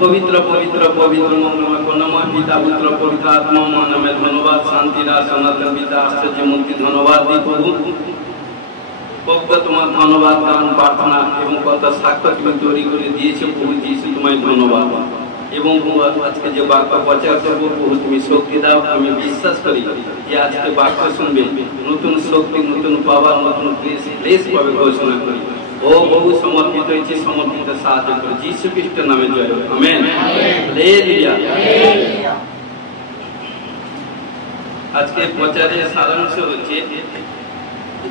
পবিত্র পবিত্র পবিত্র মঙ্গলময় করুণাময় পিতা পুত্র পবিত্র আত্মা নামে ধন্যবাদ, শান্তিরা সনাতন পিতা আশ্চর্য মূর্তি ধন্যবাদ দিই প্রভু। প্রভু তোমার ধন্যবাদ, গান প্রার্থনা এবং কথা সাক্ষ্য তুমি তৈরি করে দিয়েছো প্রভু যিশু, তোমায় ধন্যবাদ। এবং আজকে যে বাক্য প্রচার করবো প্রভু তুমি শক্তি দাও। আমি বিশ্বাস করি যে আজকে বাক্য শুনবে নতুন শক্তি, নতুন পাওয়ার, নতুন প্লেস পাবে ঘোষণা করি। ও বহু সমর্পিত হয়েছে, সমর্পিত সাহায্য করে যীশু খ্রিস্টের নামে জয় হোক, আমেন। হালেলুয়া। আজকে প্রচারের সারাংশ হচ্ছে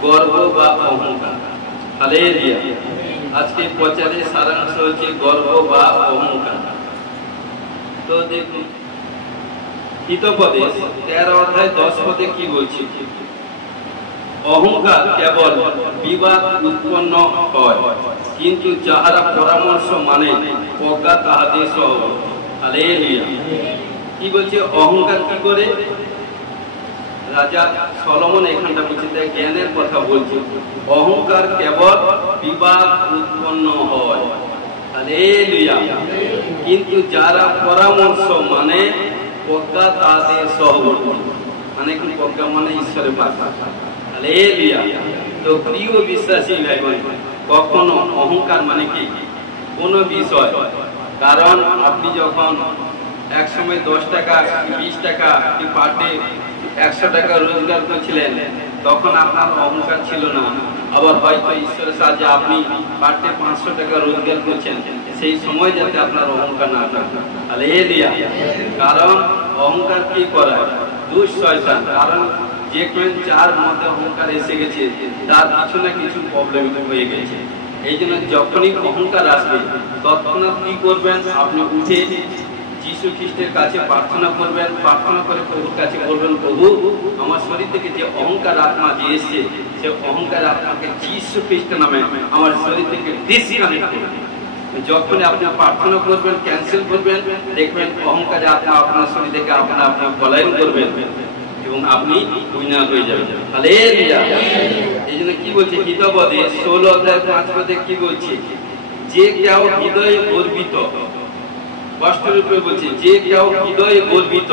গর্ব বা অহংকার। হালেলুয়া। আজকে প্রচারের সারাংশ হচ্ছে গর্ব বা অহংকার। তো দেখুন হিতোপদেশ 13 অধ্যায় 10 পদে কি বলছে? অহংকার কেবল বিবাদ উৎপন্ন হয়, কিন্তু যাহারা পরামর্শ মানে প্রজ্ঞা তাহাদের সহ। হালেলুয়া। কি বলছে? অহংকার কি করে? রাজা সলোমন এখানটা বলছে, জ্ঞানের কথা বলছে। অহংকার কেবল বিবাদ উৎপন্ন হয়, হালেলুয়া, কিন্তু যারা পরামর্শ মানে প্রজ্ঞা তাদের সহবর্তী। মানে কি? প্রজ্ঞা মানে ঈশ্বরের ভাষা। হালেলুয়া। তো প্রিয় বিশ্বাসী ভাই বোন, কখনো অহংকার মানে কি? কোন বিষয়, কারণ আপনি যখন এক সময় 10 টাকা 20 টাকা কি পার ডে 100 টাকা রোজগার করছিলেন, তখন আপনার অহংকার ছিল না। আবার হয়তো ঈশ্বরের সাহায্যে আপনি পার ডে 500 টাকা রোজগার করছেন, সেই সময় যাতে আপনার অহংকার না থাকে। হালেলুয়া। কারণ অহংকার কি করায়? দুষ্ট শয়তান। কারণ যে কেউ যার মধ্যে অহংকার এসে গেছে তার কিছু না কিছু প্রবলেম হয়ে গেছে। এই জন্য যখনই অহংকার আসবে তৎক্ষণাৎ কি করবেন? আপনি উঠে যীশু খ্রিস্টের কাছে প্রার্থনা করবেন। প্রার্থনা করে প্রভুর কাছে বলবেন, প্রভু আমার শরীর থেকে যে অহংকার আত্মা যে এসছে, সে অহংকার আত্মাকে যীশু খ্রিস্টের নামে আমার শরীর থেকে ডিসকানেক্ট করবেন। যখন আপনি প্রার্থনা করবেন, ক্যান্সেল করবেন, দেখবেন অহংকার আত্মা আপনার শরীর থেকে আপনার পলায়ন করবেন এবং আপনি উইনার হয়ে যাবেন। হালেলুয়া। এই জন্য কি বলছে হিতোপদেশ 16 অধ্যায় 5 পদে কি বলছে? যে কেউ হৃদয়ে গর্বিত, স্পষ্টরূপে বলছে, যে কেউ হৃদয়ে গর্বিত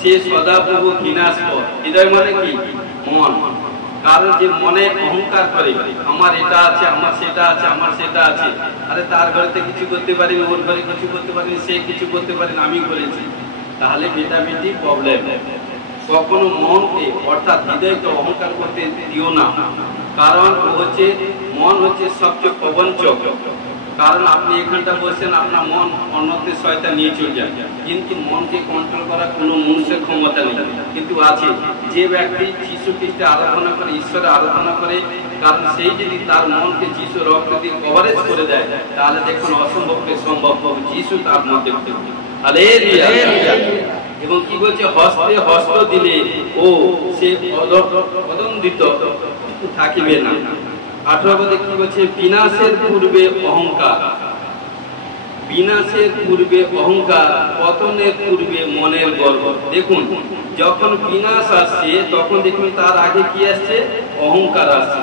সে সদাপ্রভু ঘৃণাস্পদ। হৃদয় মানে কি? মন। কারণ যে মনে অহংকার করে, আমার এটা আছে, আমার সেটা আছে, আমার সেটা আছে, আরে তার ঘরেতে কিছু করতে পারিনি, ওর ঘরে কিছু করতে পারিনি, সে কিছু করতে পারিনি, আমি করেছি, তাহলে মেটামেটি প্রবলেম। কখনো মনকে অর্থাৎ হৃদয়কে অহংকার করতে দিও না। কারণ হচ্ছে মন হচ্ছে সবচেয়ে প্রবঞ্চক। কারণ আপনি এখানটা বলছেন, আপনার মন অন্যদের শয়তান নিয়ে চলে যায়, কিন্তু মনকে কন্ট্রোল করার কোনো মানুষের ক্ষমতা নেই। কিন্তু আছে যে ব্যক্তি যীশু খ্রিস্টে আরাধনা করে, ঈশ্বরে আরাধনা করে, কারণ সেই যদি তার মনকে যীশু রক্ত দিয়ে কভারেজ করে দেয়, তাহলে দেখুন অসম্ভবকে সম্ভব হবে যীশু তার মধ্যে। হালেলুয়া। এবং কি বলছে? হস্তে হস্ত দিলে ও সে অদন্দিত থাকিবে না। 18 পদে কি বলছে? বিনাশের পূর্বে অহংকার, বিনাশের পূর্বে অহংকার, পতনের পূর্বে মনের গর্ব। দেখুন যখন বিনাশ আসছে তখন দেখুন তার আগে কি আসছে? অহংকার আসছে।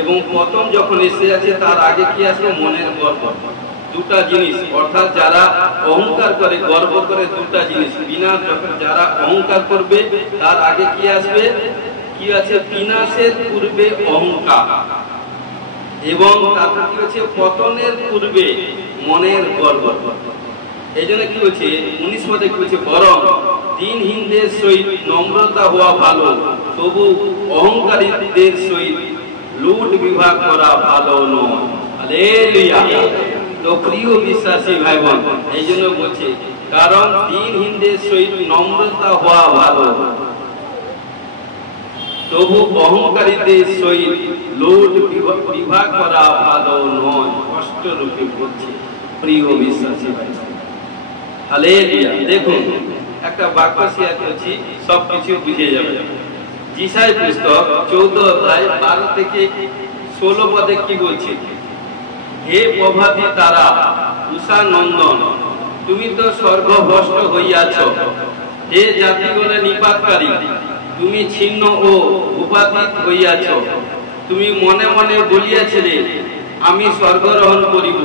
এবং পতন যখন এসে যাচ্ছে তার আগে কি আসছে? মনের গর্ব। দুটা জিনিস, অর্থাৎ যারা অহংকার করে, গর্ব করে, দুটা জিনিস। বিনাশ যখন যারা অহংকার করবে তার আগে কি আসবে? কি আছে? বিনাশের পূর্বে অহংকার, এবং তারপর কি হচ্ছে? পতনের পূর্বে মনের গর্ব। এই জন্য কি হচ্ছে? 19 পদে কি হচ্ছে? বরং দিনহীনদের সহিত নম্রতা হওয়া ভালো, তবু অহংকারীদের সহিত লুট বিভাগ করা ভালো নয়। হালেলুয়া। তো প্রিয় বিশ্বাসী ভাই বোন, এই জন্য বলছে, কারণ দিনহীনদের সহিত নম্রতা হওয়া ভালো, তবু অহংকারীদের সহিত লুট বিভাগ করা ভালো নয়। কষ্ট রূপে বলছে প্রিয় বিশ্বাসী ভাই। হালেলুয়া। দেখুন একটা বাক্য শেয়ার করছি, সবকিছু বুঝে যাবে। যিশায় পুস্তক 14 অধ্যায় 12 থেকে 16 পদে কি বলছে? হে প্রভাতী তারা, উষা নন্দন, তুমি তো স্বর্গভ্রষ্ট হইয়াছ। হে জাতিগণের নিপাতকারী, তুমি ছিন্ন ও উপাতীত হইয়াছ। তুমি মনে মনে বলিয়াছিলে, আমি স্বর্গরোহণ করিব,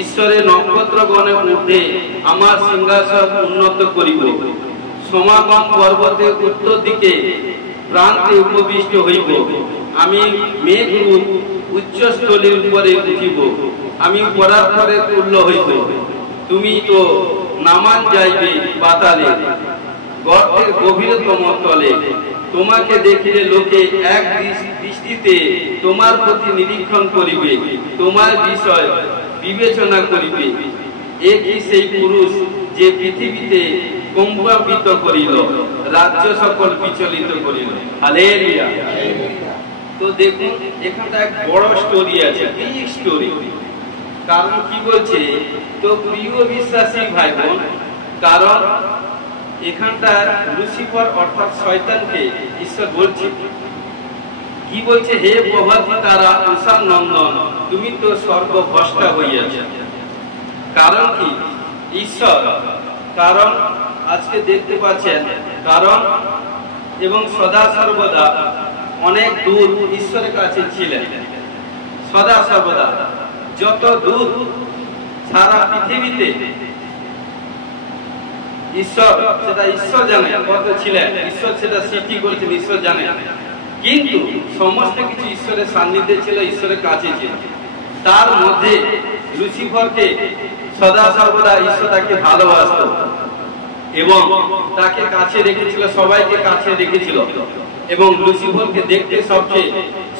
ঈশ্বরের নক্ষত্রগণে ঊর্ধ্বে আমার সিংহাসন উন্নত করিব। সমাগম পর্বতে উত্তর দিকে প্রান্তে উপবিষ্ট হইব। আমি মেঘরূপ উচ্চস্থলীর উপরে উঠিব। আমি পরাৎপরে তুল্য হইব। তুমি তো নামান যাইবে পাতালে, গর্তের গভীরতম তলে। তোমাকে দেখিলে লোকে এক দৃষ্টিতে তোমার প্রতি নিরীক্ষণ করিবে, তোমার বিষয় বিবেচনা করিবে। এ কি সেই পুরুষ যে পৃথিবীতে কম্পান্বিত করিল, রাজ্য সকল বিচলিত করিল। হালেলুয়া। তো দেখুন এখানটা এক বড় স্টোরি আছে, বিগ স্টোরি। কারণ কি বলছে, তো প্রিয় বিশ্বাসী ভাই বোন, কারণ এখানটা লুসিফার অর্থাৎ শয়তানকে ঈশ্বর বলছে, কি বলছে, হে প্রভাতী তারা উষার নন্দন, তুমি তো স্বর্গভ্রষ্টা হইয়াছ। কারণ কি ঈশ্বর, কারণ আজকে দেখতে পাচ্ছেন, কারণ এবং সদা সর্বদা অনেক দূর ঈশ্বরের কাছে ছিলেন। সদা সর্বদা যত দূর সারা পৃথিবীতে ঈশ্বর, সেটা ঈশ্বর জানে কত ছিলেন, ঈশ্বর সেটা সৃষ্টি করেছেন, ঈশ্বর জানে। কিন্তু সমস্ত কিছু ঈশ্বরের সান্নিধ্যে ছিল, ঈশ্বরের কাছে ছিল। তার মধ্যে লুসিফারকে সদা সর্বদা ঈশ্বর তাকে ভালোবাসত এবং তাকে কাছে রেখেছিল, সবাইকে কাছে রেখেছিল। এবং লুসিফারকে দেখতে সবচেয়ে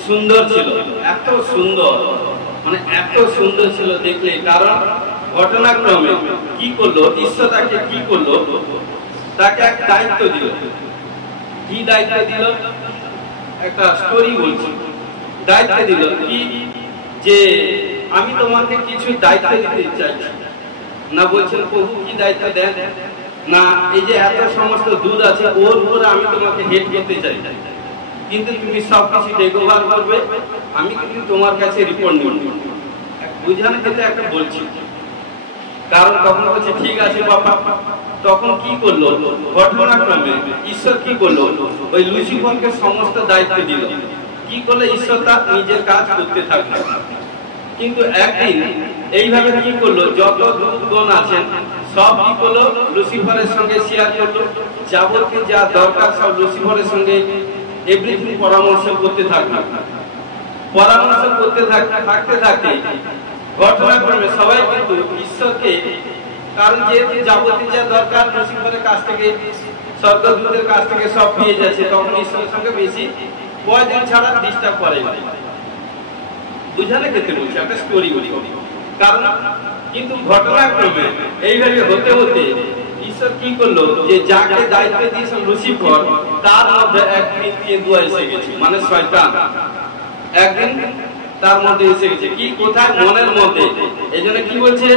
সুন্দর ছিল, এত সুন্দর, মানে এত সুন্দর ছিল দেখলে। কারণ ঘটনাক্রমে কি করলো ঈশ্বর, তাকে কি করলো, তাকে এক দায়িত্ব দিল। কি দায়িত্ব দিল, একটা স্টোরি বলছি। দায়িত্ব দিল কি, যে আমি তোমাকে কিছু দায়িত্ব দিতে চাইছি। না বলছেন প্রভু কি দায়িত্ব দেন, না এই যে এত সমস্ত দুধ আছে ওর উপরে আমি তোমাকে হেড করতে চাই, কিন্তু তুমি সবকিছু টেক ওভার করবে, আমি কিন্তু তোমার কাছে রিপোর্ট নিব। বুঝানোর ক্ষেত্রে একটা বলছি। কারণ তখন বলছে ঠিক আছে বাবা। তখন কি করলো, ঘটনাক্রমে ঈশ্বর কি করলো, ওই লুসিফারকে সমস্ত দায়িত্ব দিল। কি করলো, ঈশ্বর তার নিজের কাজ করতে থাকলো। কিন্তু একদিন এইভাবে কি করলো, যত দূতগণ আছেন সব কি করলো, লুসিফারের সঙ্গে শেয়ার করলো। যাবতীয় যা দরকার সব লুসিফারের সঙ্গে এভরিথিং পরামর্শ করতে থাকলো। পরামর্শ করতে থাকতে থাকতে ঘটনাক্রমে সবাই কিন্তু ঈশ্বরকে, কারণ যেহেতু যাবতীয় যা দরকার লুসিফারের কাছ থেকে, স্বর্গদূতের কাছ থেকে সব পেয়ে যাচ্ছে, তখন ঈশ্বরের সঙ্গে বেশি প্রয়োজন ছাড়া ডিস্টার্ব করে না। বুঝানোর ক্ষেত্রে বলছি, একটা স্টোরি বলি। কারণ কিন্তু ঘটনাক্রমে এইভাবে হতে হতে ঈশ্বর কি করলো, যে যাকে দায়িত্ব দিয়েছেন লুসিফার, তার মধ্যে একদিন কেঁদুয়া এসে গেছে, মানে শয়তান একদিন তার মধ্যে এসে গেছে। কি কোথায়, মনের মধ্যে। এই জন্য কি বলছে,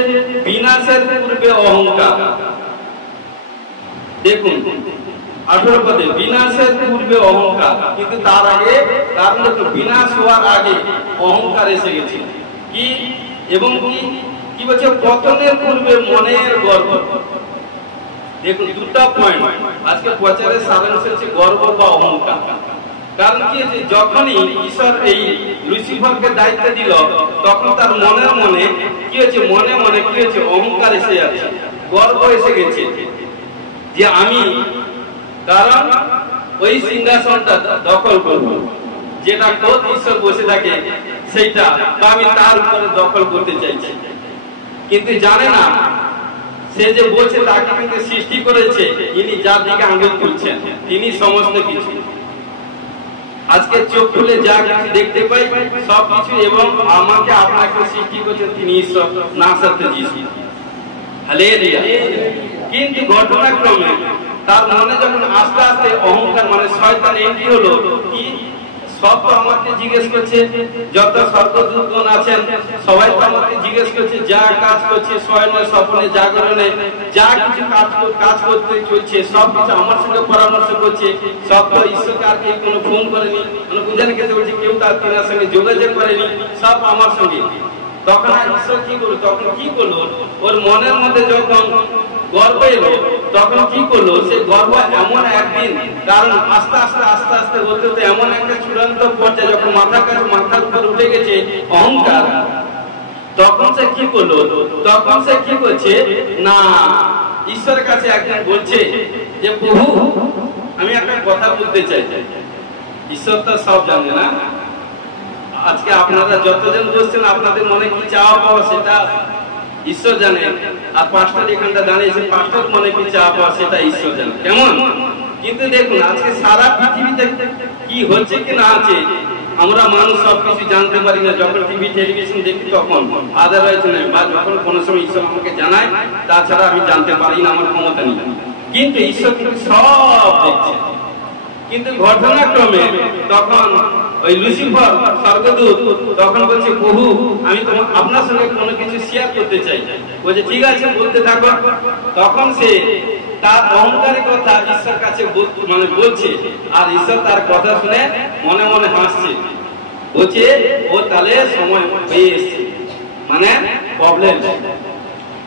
বিনাশের পূর্বে অহংকার। দেখুন 18 পদে, বিনাশের পূর্বে অহংকার। কিন্তু তার আগে, কারণ তো বিনাশ হওয়ার আগে অহংকার এসে গেছে। কি এবং কি বলছে, পতনের পূর্বে মনের গর্ব। দেখুন দুটা পয়েন্ট আজকে প্রচারের সারাংশ হচ্ছে গর্ব বা অহংকার। কারণ কি হয়েছে, যখনই ঈশ্বর এই লুসিফারকে দায়িত্ব দিল, তখন তার মনের মনে কি হয়েছে, মনে মনে কি হয়েছে, অহংকার এসে যাচ্ছে, গর্ব এসে গেছে যে আমি, কারণ ওই সিংহাসনটা দখল করব, যেটা খোদ ঈশ্বর বসে থাকে সেইটা, বা আমি তার উপরে দখল করতে চাইছি। কিন্তু জানে না সে যে বলছে তাকে কিন্তু সৃষ্টি করেছে ইনি, যার দিকে আঙ্গুল তুলছেন তিনি সমস্ত কিছু। আজকে চোখ খুলে যা কিছু দেখতে পাই সব কিছু, এবং আমাকে আপনাকে সৃষ্টি করেছেন তিনি ঈশ্বর, না সত্য যিশু। হালেলুয়া। কিন্তু ঘটনাক্রমে তার মনে যখন আস্তে আস্তে অহংকার, মানে শয়তান এন্ট্রি হলো, কি সব তো আমাকে জিজ্ঞেস করছে, যত স্বর্গদূতগণ আছেন সবাই তো আমাকে জিজ্ঞেস করছে, যা কাজ করছে শয়নে স্বপ্নে জাগরণে যা কিছু কাজ করতে চলছে সব কিছু আমার সঙ্গে পরামর্শ করছে। সব তো ঈশ্বরকে আর কেউ কোনো ফোন করেনি, মানে বুঝানো ক্ষেত্রে বলছে কেউ তার তিনার সঙ্গে যোগাযোগ করেনি, সব আমার সঙ্গে। তখন আর ঈশ্বর কি করলো, তখন কি করলো, ওর মনের মধ্যে যখন গর্ব এলো, তখন কি করলো, সে গর্ব এমন একদিন, কারণ আস্তে আস্তে আস্তে আস্তে হতে হতে এমন একটা চূড়ান্ত পর্যায়ে যখন মাথার উপর উঠে গেছে অহংকার, তখন সে কি করলো, তখন সে কি করছে না ঈশ্বরের কাছে একজন বলছে যে প্রভু আমি একটা কথা বলতে চাই। ঈশ্বর তো সব জানে না, আজকে আপনারা যতজন বসছেন আপনাদের মনে কি চাওয়া পাওয়া সেটা ঈশ্বর জানে, আর পাঁচটা এখানটা দাঁড়িয়েছে পাঁচটার মনে কি চাওয়া পাওয়া সেটা ঈশ্বর জানে, কেমন? কিন্তু দেখুন আজকে সারা পৃথিবীতে কি হচ্ছে কি না আছে আমরা মানুষ সবকিছু জানতে পারি না, যখন টিভি টেলিভিশন দেখি তখন, আদারওয়াইজ নয়, বা যখন কোনো সময় ঈশ্বর আমাকে জানায়, তাছাড়া আমি জানতে পারি না, আমার ক্ষমতা নেই। কিন্তু ঈশ্বর কিন্তু সব দেখছে। কিন্তু ঘটনাক্রমে তখন ওই লুসিফার স্বর্গদূত তখন বলছে প্রভু আমি আপনার সঙ্গে কোনো কিছু শেয়ার করতে চাই। বলছে ঠিক আছে বলতে থাকো। তখন সে তার অহংকারের কথা ঈশ্বর কাছে মানে বলছে, আর ঈশ্বর তার কথা শুনে মনে মনে হাসছে, বলছে ও তাহলে সময় হয়ে এসছে, মানে প্রবলেম।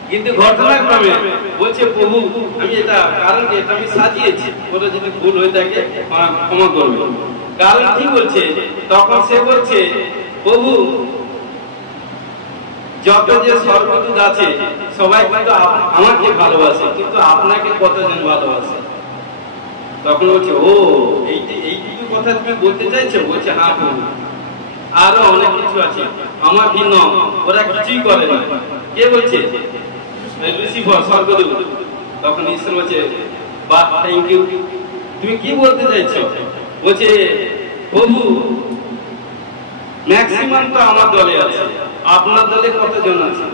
কিন্তু ঘটনাক্রমে বলছে প্রভু আমি এটা কারণ এটা আমি সাজিয়েছি, ওটা যদি ভুল হয়ে থাকে ক্ষমা করবে। কারণ কি বলছে, তখন সে বলছে প্রভু যত যে স্বর্গদূত আছে সবাই কিন্তু আমাকে ভালোবাসে, কিন্তু আপনাকে কতজন ভালোবাসে? তখন বলছে ও এইটুকু কথা তুমি বলতে চাইছো? বলছে হ্যাঁ প্রভু, আরো অনেক কিছু আছে আমার ভিন্ন, ওরা কিছুই করে না। কে বলছে? লুসিফার স্বর্গদূত। তখন ঈশ্বর বলছে বাহ থ্যাংক ইউ, তুমি কি বলতে চাইছো? বলছে প্রভু ম্যাক্সিমাম তো আমার দলে আছে, আপনার দলে কতজন আছে,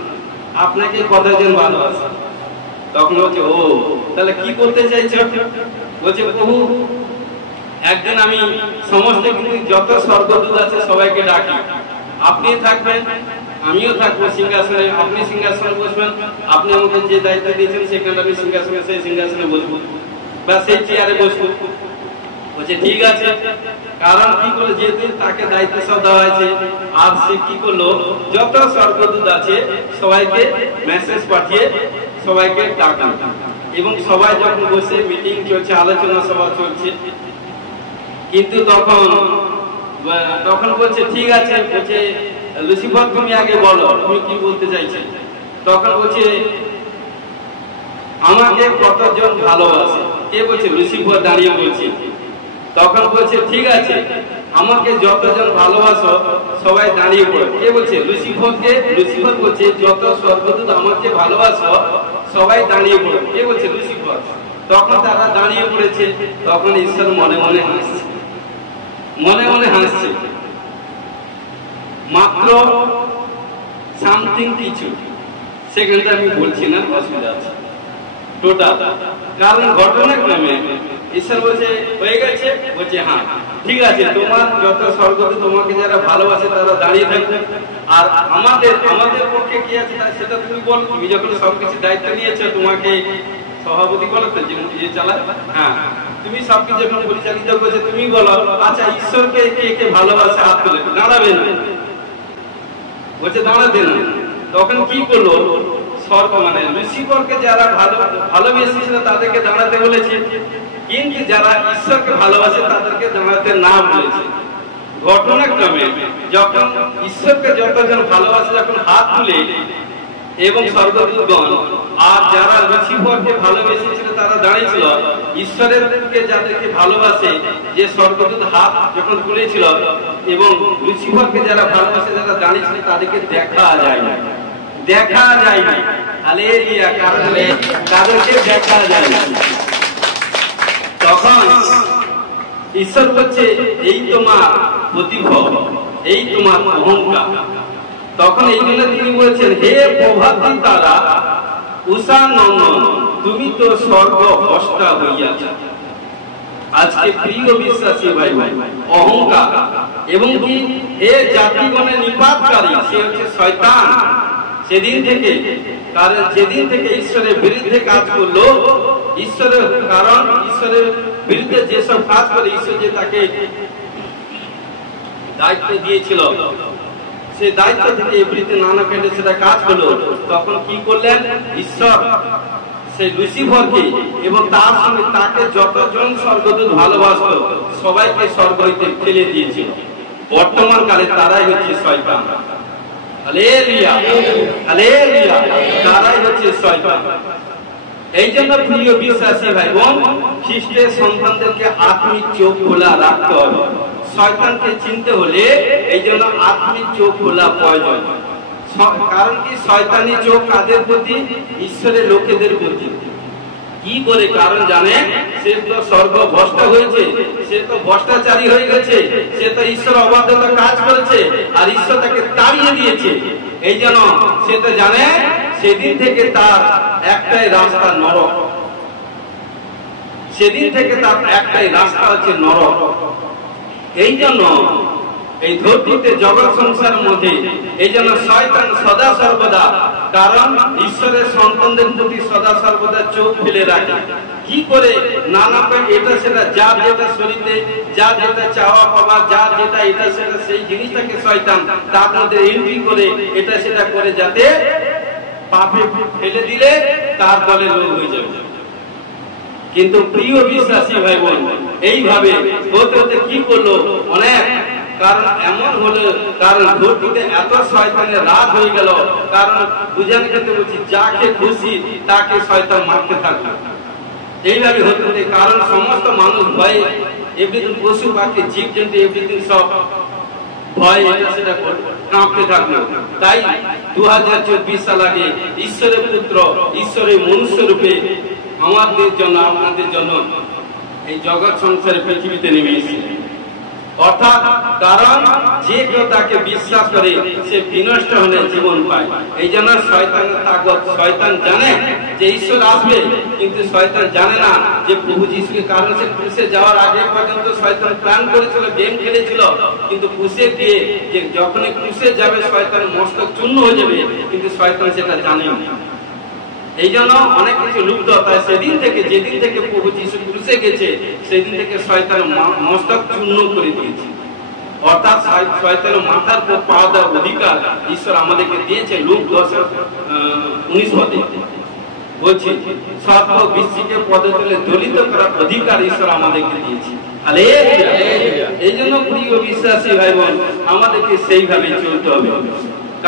আপনাকে কতজন ভালোবাসে? তখন বলছে ও তাহলে কি করতে চাইছো? বলছে প্রভু একদিন আমি সমস্ত কিন্তু যত স্বর্গদূত আছে সবাইকে ডাকি, আপনি থাকবেন আমিও থাকবো সিংহাসনে, আপনি সিংহাসনে বসবেন, আপনি আমাকে যে দায়িত্ব দিয়েছেন সেখানে আমি সিংহাসনে সেই সিংহাসনে বসবো বা সেই চেয়ারে বসবো। বলছে ঠিক আছে। কারণ কি করলো, যেহেতু তাকে দায়িত্ব সব দেওয়া হয়েছে, আর সে কি করলো যত স্বর্গদূত আছে সবাইকে মেসেজ পাঠিয়ে সবাইকে ডাকা, এবং সবাই যখন বসে মিটিং চলছে, আলোচনা সভা চলছে, কিন্তু তখন বলছে ঠিক আছে, বলছে লুসিফার তুমি আগে বলো তুমি কি বলতে চাইছো? তখন বলছে আমাকে কতজন ভালোবাসে? কে বলছে? লুসিফার দাঁড়িয়ে বলছে। তখন বলছে ঠিক আছে আমাকে যতজন ভালোবাসো সবাই দাঁড়িয়ে পড়ো। কে বলছে? লুসিফারকে। লুসিফার বলছে যত স্বর্গদূত আমাকে ভালোবাসো সবাই দাঁড়িয়ে পড়ো। কে বলছে? লুসিফার। তখন তারা দাঁড়িয়ে পড়েছে। তখন ঈশ্বর মনে মনে হাসছে, মনে মনে হাসছে, মাত্র সামথিং কিছু সেখানটা আমি বলছি না, অসুবিধা আছে টোটাল। কারণ ঘটনাক্রমে ঈশ্বর বলছে হয়ে গেছে, বলছে হ্যাঁ ঠিক আছে, তোমার যত স্বর্গদূত তোমাকে যারা ভালোবাসে তারা দাঁড়িয়ে থাকবে, আর আমাদের পক্ষে কি আছে সেটা তুমি বল। তুমি যখন সবকিছু দায়িত্ব নিয়েছো, তোমাকে সভাপতি বলো তো যে চালায়, হ্যাঁ তুমি সবকিছু যখন পরিচালিত করছো তুমি বলো। আচ্ছা ঈশ্বরকে কে কে ভালোবাসে হাত তুলে? দাঁড়াবে না, বলছে দাঁড়াবে না। তখন কি করলো স্বর্গ মানে লুসিফারকে যারা ভালোবেসেছিল তাদেরকে দাঁড়াতে বলেছে, কিন্তু যারা ঈশ্বরকে ভালোবাসে তাদেরকে দাঁড়াতে না বলেছে। ঘটনাক্রমে যখন ঈশ্বরকে যতজন ভালোবাসে যখন হাত তুলে এবং স্বর্গদূতগণ, আর যারা লুসিফারকে ভালোবেসেছিল তারা দাঁড়িয়েছিল, ঈশ্বরের যাদেরকে ভালোবাসে যে স্বর্গদূত হাত যখন তুলেছিল এবং লুসিফারকে যারা ভালোবাসে যারা দাঁড়িয়েছিল তাদেরকে দেখা যায় না, দেখা যায় না। হালেলুয়া, কারণে তাদেরকে দেখা যায় না। তখন ঈশ্বর বলছে এই তোমার প্রতিভা, এই তোমার অহংকার। তখন এই জন্য তিনি বলছেন হে প্রভাতী তারা উষা নন্দন, তুমি তো স্বর্গ ভ্রষ্টা হইয়াছ। আজকে প্রিয় বিশ্বাসী ভাই ভাই, অহংকার এবং কি হে জাতিগণের নিপাতকারী, সে হচ্ছে শয়তান। সেদিন থেকে, কারণ যেদিন থেকে ঈশ্বরের বিরুদ্ধে কাজ করলো, ঈশ্বরের কারণ ঈশ্বরের বিরুদ্ধে যেসব কাজ করে ঈশ্বর যে তাকে দায়িত্ব দিয়েছিল, সে দায়িত্ব থেকে এমনিতে নানা কেটে সেটা কাজ করলো। তখন কি করলেন ঈশ্বর? সেই লুসিফারকে এবং তার সঙ্গে তাকে যতজন স্বর্গদূত ভালোবাসত সবাইকে স্বর্গ হইতে ফেলে দিয়েছিল। বর্তমান কালে তারাই হচ্ছে শয়তান। হালেলুয়া হালেলুয়া, তারাই হচ্ছে শয়তান। এই জন্য প্রিয় বিশ্বাসী ভাই বোন, খ্রিস্টের সন্তানদেরকে আত্মিক চোখ খোলা রাখতে হবে। শয়তানকে চিনতে হলে এই জন্য আত্মিক চোখ খোলা প্রয়োজন। কারণ কি, শয়তানি চোখ কাদের প্রতি? ঈশ্বরের লোকেদের প্রতি। কি করে? কারণ জানে, সে তো স্বর্গ ভ্রষ্ট হয়েছে, সে তো ভ্রষ্টাচারী হয়ে গেছে, সে তো ঈশ্বর অবাধ্যতা কাজ করেছে, আর ঈশ্বর তাকে তাড়িয়ে দিয়েছে। এই জন্য সে তো জানে সেদিন থেকে তার একটাই রাস্তা নরক। সেদিন থেকে তার একটাই রাস্তা হচ্ছে নরক। এই জন্য এই ধরতিতে জগৎ সংসারের মধ্যে এই জন্য শয়তান সদা সর্বদা, কারণ ঈশ্বরের সন্তানদের প্রতি সদা সর্বদা চোখ ফেলে রাখে। কি করে? নানা এটা সেটা, যার যেটা শরীরে, যার যেটা চাওয়া পাওয়া, যার যেটা এটা সেটা, সেই জিনিসটাকে শয়তান তার মধ্যে এন্ট্রি করে এটা সেটা করে, যাতে পাপে ফেলে দিলে তার দলে লোক হয়ে যাবে। কিন্তু প্রিয় বিশ্বাসী ভাই বোন, এইভাবে হতে হতে কি করলো? অনেক কারণ এমন হলো, কারণ ধরতিতে এত শয়তানের রাত হয়ে গেল, কারণ বুঝানোর ক্ষেত্রে বলছি, যাকে খুশি তাকে শয়তান মারতে থাকলো। এইভাবে হতে হতে, কারণ সমস্ত মানুষ ভয়ে, এভরিথিং, পশু পাখি জীবজন্তু এভরিথিং সব ভয় এটা সেটা কাঁপতে থাকলো। তাই 2024 সাল আগে ঈশ্বরের পুত্র, ঈশ্বরের মনুষ্য রূপে আমাদের জন্য, আপনাদের জন্য এই জগৎ সংসারে পৃথিবীতে নেমে এসেছে। অর্থাৎ কারণ যে কেউ তাকে বিশ্বাস করে সে বিনষ্ট হলে জীবন পায়। এই জন্য শয়তানের তাগত, শয়তান জানে যে ঈশ্বর আসবে, কিন্তু শয়তান জানে না যে প্রভু যিশুকে, কারণ সে ক্রুশে যাওয়ার আগে পর্যন্ত শয়তান প্ল্যান করেছিল, গেম খেলেছিল, কিন্তু ক্রুশে গিয়ে যে যখন ক্রুশে যাবে শয়তান মস্তক চূর্ণ হয়ে যাবে, কিন্তু শয়তান সেটা জানে না। এই জন্য অনেক কিছু লুপ্ত। তাই সেদিন থেকে, যেদিন থেকে প্রভু যিশু ক্রুশে গেছে, সেদিন থেকে শয়তান মস্তক চূর্ণ করে দিয়েছে। অর্থাৎ শয়তানের মাথার উপর পা দেওয়ার অধিকার ঈশ্বর আমাদেরকে দিয়েছে। লুক 10:19 পদে বলছে, সর্প বৃশ্চিকে পদতলে দলিত করার অধিকার ঈশ্বর আমাদেরকে দিয়েছে। হালেলুয়া। এই জন্য প্রিয় বিশ্বাসী ভাই বোন, আমাদেরকে সেইভাবে চলতে হবে।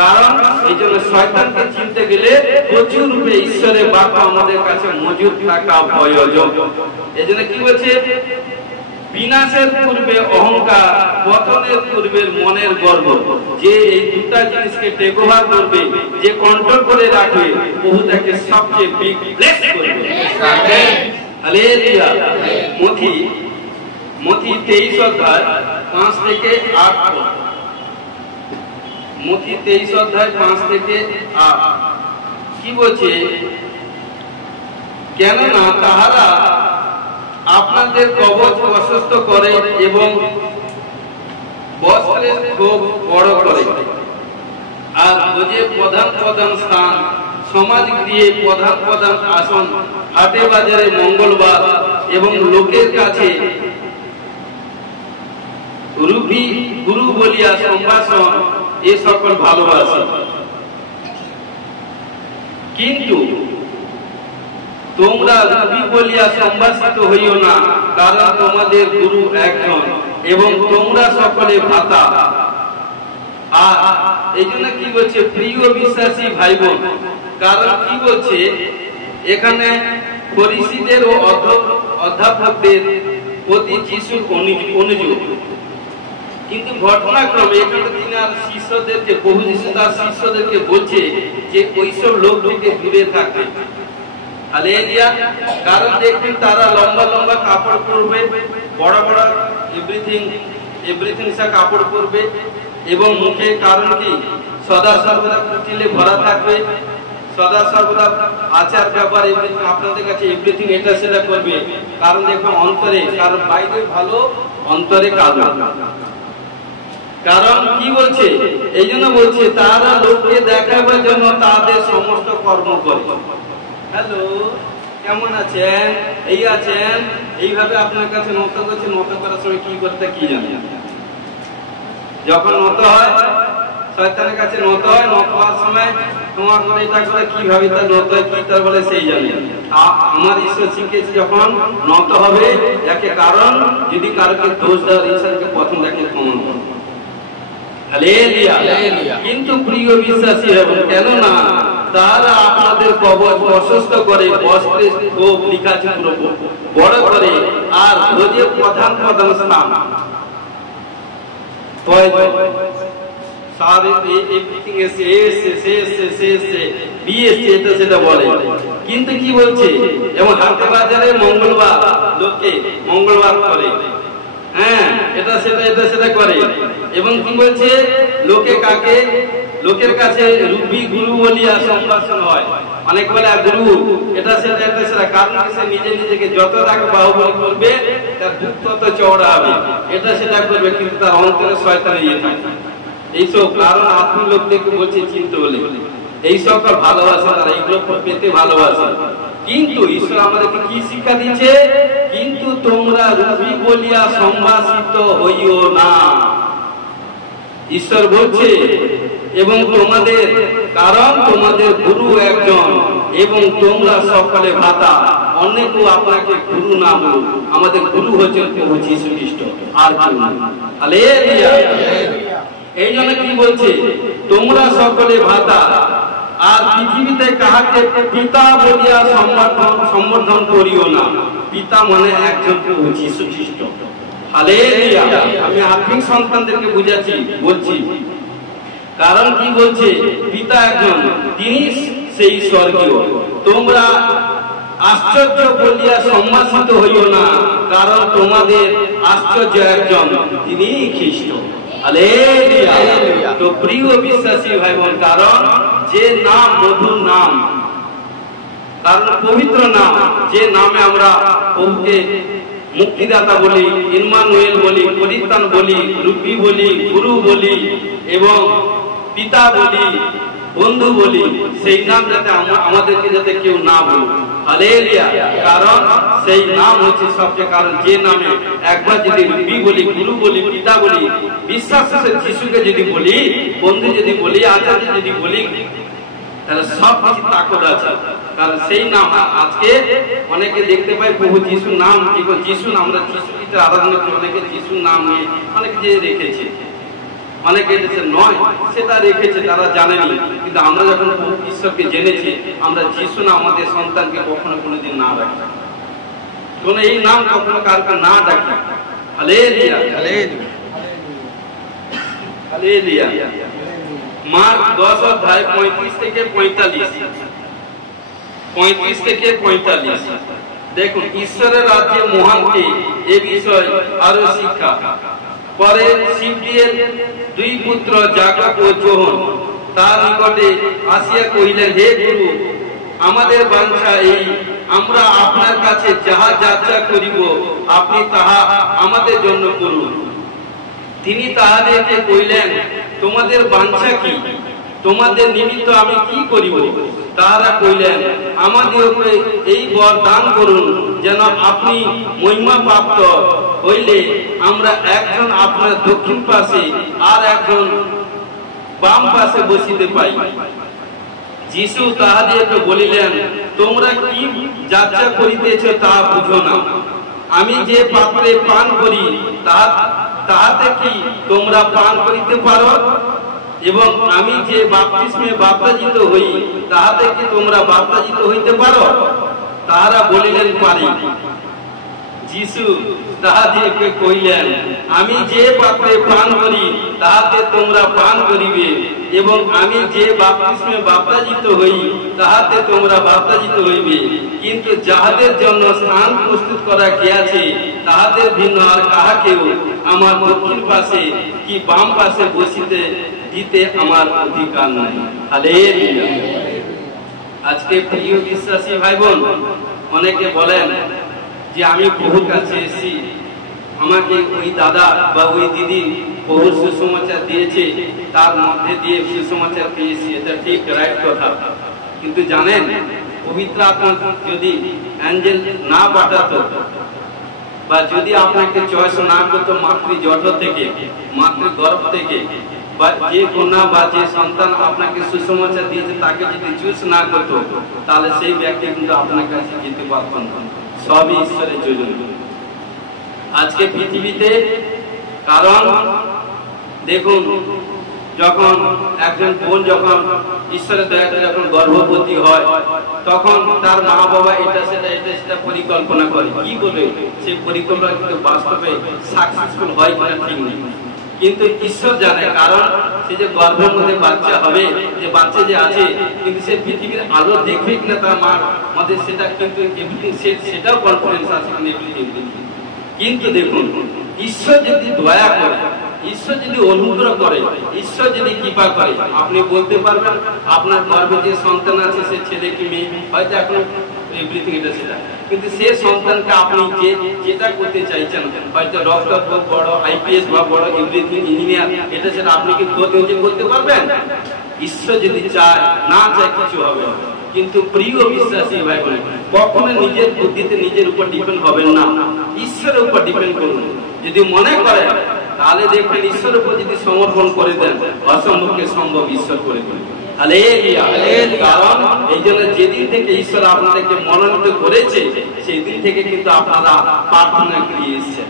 কারণ এই জন্য শয়তানকে চিনতে গেলে প্রচুর রূপে ঈশ্বরের বাক্য আমাদের কাছে মজুদ থাকা প্রয়োজন। এই জন্য কি বলছে? বিনাশের পূর্বে অহংকার, পতনের পূর্বে মনের গর্ব। যে এই দুটা জিনিসকে টেক ওভার করবে, যে কন্ট্রোল করে রাখবে, প্রভু তাকে সবচেয়ে বিগ ব্লেস করবে। হালেলুয়া। মথি 23:5 থেকে 8। মথি 23:5 থেকে 8 কি বলছে? কেননা তাহারা আপনাদের কবচ প্রশস্ত করে এবং বস্ত্রের ক্ষোভ বড় করে, আর যে প্রধান প্রধান স্থান, সমাজ গৃহে প্রধান প্রধান আসন, হাটে বাজারে মঙ্গলবার এবং লোকের কাছে রূপী গুরু বলিয়া সম্ভাষণ, এ সকল ভালোবাসে। কিন্তু তোমরা রূপী বলিয়া সম্ভাষিত হইও না, কারণ তোমাদের গুরু একজন এবং তোমরা সকলে ভ্রাতা। আর এই জন্য কি বলছে? প্রিয় বিশ্বাসী ভাই বোন, কারণ কি বলছে এখানে? ফরিসীদের ও অধ্যাপকদের প্রতি যিশুর অনুযোগ। কিন্তু ঘটনাক্রমে এখানে তিনি আর শিষ্যদেরকে, প্রভু যিশু তার শিষ্যদেরকে বলছে যে ওইসব লোক থেকে দূরে থাকবে। হালেলুয়া। কারণ দেখবেন তারা লম্বা লম্বা কাপড় পরবে, বড় বড় এভরিথিং সা কাপড় পরবে, এবং মুখে কারণ কি সদা সর্বদা কুটিলে ভরা থাকবে, সদা সর্বদা আচার ব্যাপার আপনাদের কাছে এভরিথিং এটা সেটা করবে। কারণ দেখুন অন্তরে, কারণ বাইরে ভালো, অন্তরে কালো। কারণ কি বলছে? এই জন্য বলছে তারা লোককে দেখাবার জন্য তাদের সমস্ত কর্ম করে। হ্যালো, কেমন আছেন? এই আছেন, এইভাবে আপনার কাছে নত করছে। নত করার সময় কি করতে কি জানেন? যখন নত হয়, শয়তানের কাছে নত হয়, নত হওয়ার সময় তোমার করে এটা করে কিভাবে তার নত হয়, কি তার বলে সেই জানে। আমার ঈশ্বর শিখেছে যখন নত হবে যাকে, কারণ যদি কারোকে দোষ দেওয়ার ঈশ্বরকে প্রথম দেখে ক্ষমা করো। হালেলুয়া। কিন্তু প্রিয় বিশ্বাসী এবং কেননা তারা আপনাদের কবচ প্রশস্ত করে, বস্ত্রে ও লিখাচিত্র বড় করে, আর ধ্বজে প্রধান প্রধান স্থান সেটা বলে। কিন্তু কি বলছে, এবং হাটে বাজারে মঙ্গলবার লোকে মঙ্গলবার করে, হ্যাঁ এটা সেটা করে। এবং কি বলছে, লোকের কাছে রূপী গুরু বলিয়া সম্ভাষণ হয়। অনেক বলে গুরু এটা সেটা, কারণ সে নিজেকে যত তাকে বাহুবলী করবে তার বুক তত চওড়া হবে, এটা সেটা করবে, কিন্তু তার অন্তরে শয়তান ইয়ে থাকে। এইসব কারণ আপনি লোকদেরকে বলছে চিনতে হলে এই সকল ভালোবাসে, তারা এইগুলো পেতে ভালোবাসে। কিন্তু ঈশ্বর আমাদেরকে কি শিক্ষা দিচ্ছে, কিন্তু তোমরা রূপী বলিয়া সম্ভাষিত হইও না, ঈশ্বর বলছে। এবং তোমাদের কারণ তোমাদের গুরু একজন, এবং তোমরা সকলে ভাতা। অনেকেও আপনাকে গুরু না বলুন, আমাদের গুরু হচ্ছেন প্রভু যীশু খ্রিস্ট, আর কেউ না। হালেলুয়া। এই জন্য কি বলছে, তোমরা সকলে ভাতা, আর পৃথিবীতে কাহাকে পিতা বলিয়া সম্বোধন করিও না। পিতা মানে একজন প্রভু যীশু খ্রিস্ট। হালেলুয়া। আমি আত্মিক সন্তানদেরকে বলছি, কারণ কি বলছে, পিতা একজন, তিনি সেই স্বর্গীয়। তোমরা আশ্চর্য বলিয়া সম্ভাষিত হইও না, কারণ তোমাদের আশ্চর্য একজন, তিনি খ্রিস্ট। হালেলুয়া। তো প্রিয় বিশ্বাসী ভাই বোন, কারণ যে নাম মধুর নাম, কারণ পবিত্র নাম, যে নামে আমরা প্রভুকে মুক্তিদাতা বলি, ইম্মানুয়েল বলি, পরিত্রাণ বলি, রূপী বলি, গুরু বলি, এবং পিতা বলি, বন্ধু বলি, সেই নাম যাতে আমাদেরকে যাতে কেউ না বলে। হালেলুয়া। কারণ সেই নাম হচ্ছে সবচেয়ে, কারণ যে নামে একবার যদি রূপী বলি, গুরু বলি, পিতা বলি, বিশ্বাস যিশুকে যদি বলি, বন্ধু যদি বলি, আচার্য যদি বলি, তাহলে সব কিছু তাকত আছে। কারণ সেই নাম আজকে অনেকে দেখতে পাই প্রভু যিশুর নাম, যিশু নাম, আমরা যিশু খ্রিস্টের আরাধনা করি, অনেকে যিশুর নাম নিয়ে অনেকে যে রেখেছে, অনেকে নয় সেটা রেখেছে, তারা জানেনি। কিন্তু আমরা যখন ঈশ্বরকে জেনেছি, আমরা যিশু নাম আমাদের সন্তানকে কখনো কোনোদিন না রাখি, কোন এই নাম কখনো কারকে না ডাকি। হালেলুয়া। হালেলুয়া। মার্ক 10 অধ্যায় 35 থেকে 45। দেখুন, ঈশ্বরের রাজ্যে মহানকে এ বিষয় আরো শিক্ষা। পরে সিমরিয়ের দুই পুত্র যাকব ও যোহন তার নিকটে আসিয়া কহিলেন, হে গুরু, আমাদের বাঞ্ছা এই, আমরা আপনার কাছে যাহা যাত্রা করিব, আপনি তাহা আমাদের জন্য করুন। তিনি তাহাদেরকে কহিলেন, তোমাদের বাঞ্ছা কি? তোমাদের নিমিত্ত আমি কি করিব? তাহারা কহিলেন, আমাদেরকে এই বর দান করুন, যেন আপনি মহিমা প্রাপ্ত হইলে আমরা একজন আপনার দক্ষিণ পাশে আর একজন বাম পাশে বসিতে পাই। যিশু তাহাদেরকে বলিলেন, তোমরা কি যাত্রা করিতেছ তা বুঝো না। আমি যে পাত্রে পান করি তাহাতে কি তোমরা পান করিতে পারো? এবং আমি যে বাপ্তিস্মে বাপ্তাজিত হই তাহাতে কি তোমরা বাপ্তাজিত হইতে পারো? তাহারা বলিলেন, পারি। যিশু তাহাদেরকে কহিলেন, আমি যে পাত্রে পান করি তাহাতে তোমরা পান করিবে, এবং আমি যে বাপ্তিস্মে বাপ্তাজিত হই তাহাতে তোমরা বাপ্তাজিত হইবে। কিন্তু যাহাদের জন্য স্থান প্রস্তুত করা গিয়াছে তাহাদের ভিন্ন আর কাহাকেও আমার দক্ষিণ পাশে কি বাম পাশে বসিতে দিতে আমার অধিকার নাই। হালেলুয়া। আজকে প্রিয় বিশ্বাসী ভাই বোন, অনেকে বলেন যে আমি প্রভুর কাছে এসেছি, আমাকে ওই দাদা বা ওই দিদি প্রভুর সুসমাচার দিয়েছে, তার মধ্যে দিয়ে সুসমাচার পেয়েছি, এটা ঠিক রাইট কথা। কিন্তু জানেন, পবিত্র আত্মা যদি অ্যাঞ্জেল না পাঠাতো, বা যদি আপনাকে চয়েস না করতো মাতৃজঠ থেকে, মাতৃগর্ভ থেকে, বা যে কন্যা বা যে সন্তান আপনাকে সুসমাচার দিয়েছে তাকে যদি চুজ না করতো, তাহলে সেই ব্যক্তি কিন্তু আপনার কাছে যেতে পারতেন না। সবই ঈশ্বরের যোজনা আজকে পৃথিবীতে। কারণ দেখুন, যখন একজন বোন যখন ঈশ্বরের দয়াতে যখন গর্ভবতী হয়, তখন তার মা বাবা এটা সেটা পরিকল্পনা করে, কি করবে সেই পরিকল্পনা কিন্তু বাস্তবে সাকসেসফুল হয় কিনা ঠিক নেই, কিন্তু ঈশ্বর জানে। কারণ সে যে গর্ভের মধ্যে বাচ্চা হবে, যে বাচ্চা যে আছে, কিন্তু সে পৃথিবীর আলো দেখবে কিনা তার মার মধ্যে, সেটা কিন্তু এভরিথিং সেটাও কনফিডেন্স আছে এভরিথিং। কিন্তু দেখুন, ঈশ্বর যদি দয়া করে, ঈশ্বর যদি অনুগ্রহ করে, ঈশ্বর যদি কৃপা করে, আপনি বলতে পারবেন আপনার গর্ভে যে সন্তান আছে সে ছেলে কি মেয়ে, হয়তো এখন এভরিথিং এটা সেটা, কিন্তু সে সন্তানকে আপনি যেটা করতে চাইছেন, হয়তো ডক্টর হোক, বড় আইপিএস বা বড় এভরিথিং ইঞ্জিনিয়ার, এটা সেটা আপনি কি করতে পারবেন? ঈশ্বর যদি চায়, না চায় কিছু হবে না। কিন্তু প্রিয় বিশ্বাসী ভাই বোন, কখনো নিজের বুদ্ধিতে নিজের উপর ডিপেন্ড হবেন না, ঈশ্বরের উপর ডিপেন্ড করুন। যদি মনে করেন, তাহলে দেখবেন ঈশ্বরের উপর যদি সমর্পণ করে দেন, অসম্ভবকে সম্ভব ঈশ্বর করে দেন। কারণ এই জন্য যেদিন থেকে ঈশ্বর আপনাদেরকে মনোনীত করেছে, সেই দিন থেকে কিন্তু আপনারা প্রার্থনা করে এসেছেন।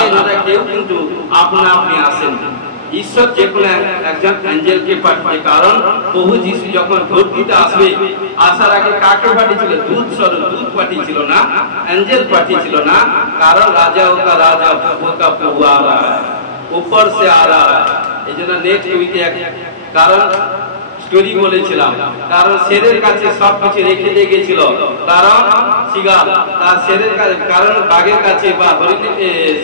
আপনারা কেউ কিন্তু আপনি আসেন, ঈশ্বর যে কোনো একজন অ্যাঞ্জেলকে পাঠিয়ে। কারণ প্রভু যিশু যখন ধরতিতে আসবে, আসার আগে কাকে পাঠিয়েছিল? দূত পাঠিয়েছিল না, অ্যাঞ্জেল পাঠিয়েছিল না। কারণ রাজা ওকা রাজা, প্রভু কা প্রভু আ রহা হ্যায়, উপর সে আ রহা হ্যায়। এই জন্য নেক্সট উইকে কারণ স্টোরি বলেছিলাম, কারণ শেরের কাছে সবকিছু রেখে দিয়ে গেছিল। কারণ শিগাল তার শেরের কাছে, কারণ বাঘের কাছে বা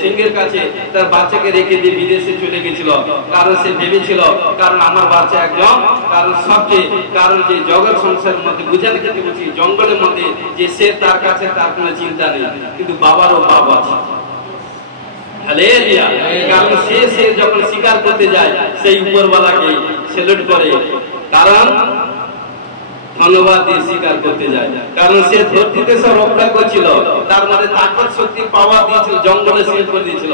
সিংহের কাছে তার বাচ্চাকে রেখে দিয়ে বিদেশে চলে গেছিল। কারণ সে ভেবেছিল, কারণ আমার বাচ্চা একদম, কারণ সবচেয়ে, কারণ যে জগৎ সংসারের মধ্যে বুঝানোর ক্ষেত্রে বলছি, জঙ্গলের মধ্যে যে সে তার কাছে তার কোনো চিন্তা নেই, কিন্তু বাবারও বাবা আছে। কারণ সে যখন শিকার করতে যায়, সেই উপরওয়ালাকে সেলুট করে, কারণ ধন্যবাদ দিয়ে স্বীকার করতে যায়। কারণ সে ধরতিতে সব রক্ষা করছিল, তার মধ্যে তাকত শক্তি পাওয়ার দিয়েছিল, জঙ্গলে সেট করে দিয়েছিল।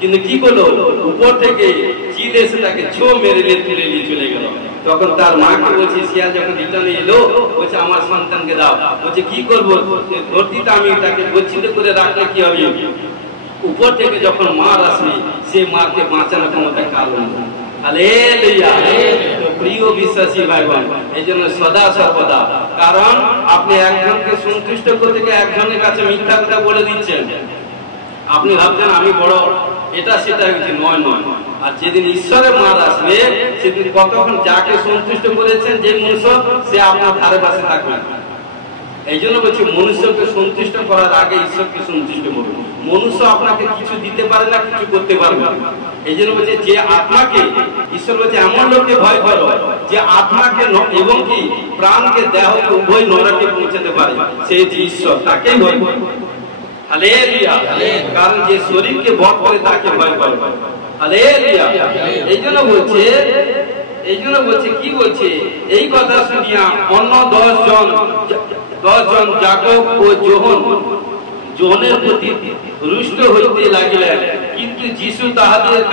কিন্তু কি করলো, উপর থেকে চিল এসে তাকে ছো মেরে তুলে নিয়ে চলে গেল। তখন তার মাকে বলছে, শিয়াল যখন রিটার্নে এলো, বলছে আমার সন্তানকে দাও। বলছে কি করবো, ধরতিতে আমি তাকে গচ্ছিত করে রাখলে কি হবে? উপর থেকে যখন মার আসবে, সে মাকে বাঁচানোর ক্ষমতা কারণ। প্রিয় বিশ্বাসী ভাই বোন, এই জন্য সদা সর্বদা, কারণ আপনি একজনকে সন্তুষ্ট করতে গিয়ে একজনের কাছে মিথ্যা কথা বলে দিচ্ছেন। আপনি ভাবছেন আমি বড়, এটা সেটা নয়। আর যেদিন ঈশ্বরের মার আসবে, সেদিন কতক্ষণ যাকে সন্তুষ্ট করেছেন যে মনুষ্য, সে আপনার ধারে পাশে থাকবে। এই জন্য বলছি, মনুষ্যকে সন্তুষ্ট করার আগে ঈশ্বরকে সন্তুষ্ট করুন। মনুষ্য আপনাকে কিছু দিতে পারে না, কিছু করতে পারবে না। এই জন্য বলছে, যে আত্মাকে, ঈশ্বর বলছে এমন লোককে ভয় করো যে আত্মাকে এবং কি প্রাণকে, দেহকে উভয় নরকে পৌঁছাতে পারে, সে যে ঈশ্বর, তাকেই ভয় করো। কারণ যে শরীরকে বধ করে তাকে ভয় করো। এই জন্য বলছে কি বলছে, এই কথা শুনিয়া অন্য 10 জন যাকব ও যোহনের প্রতি রুষ্ট হইতে লাগিলেন। কিন্তু যিশু তাদেরকে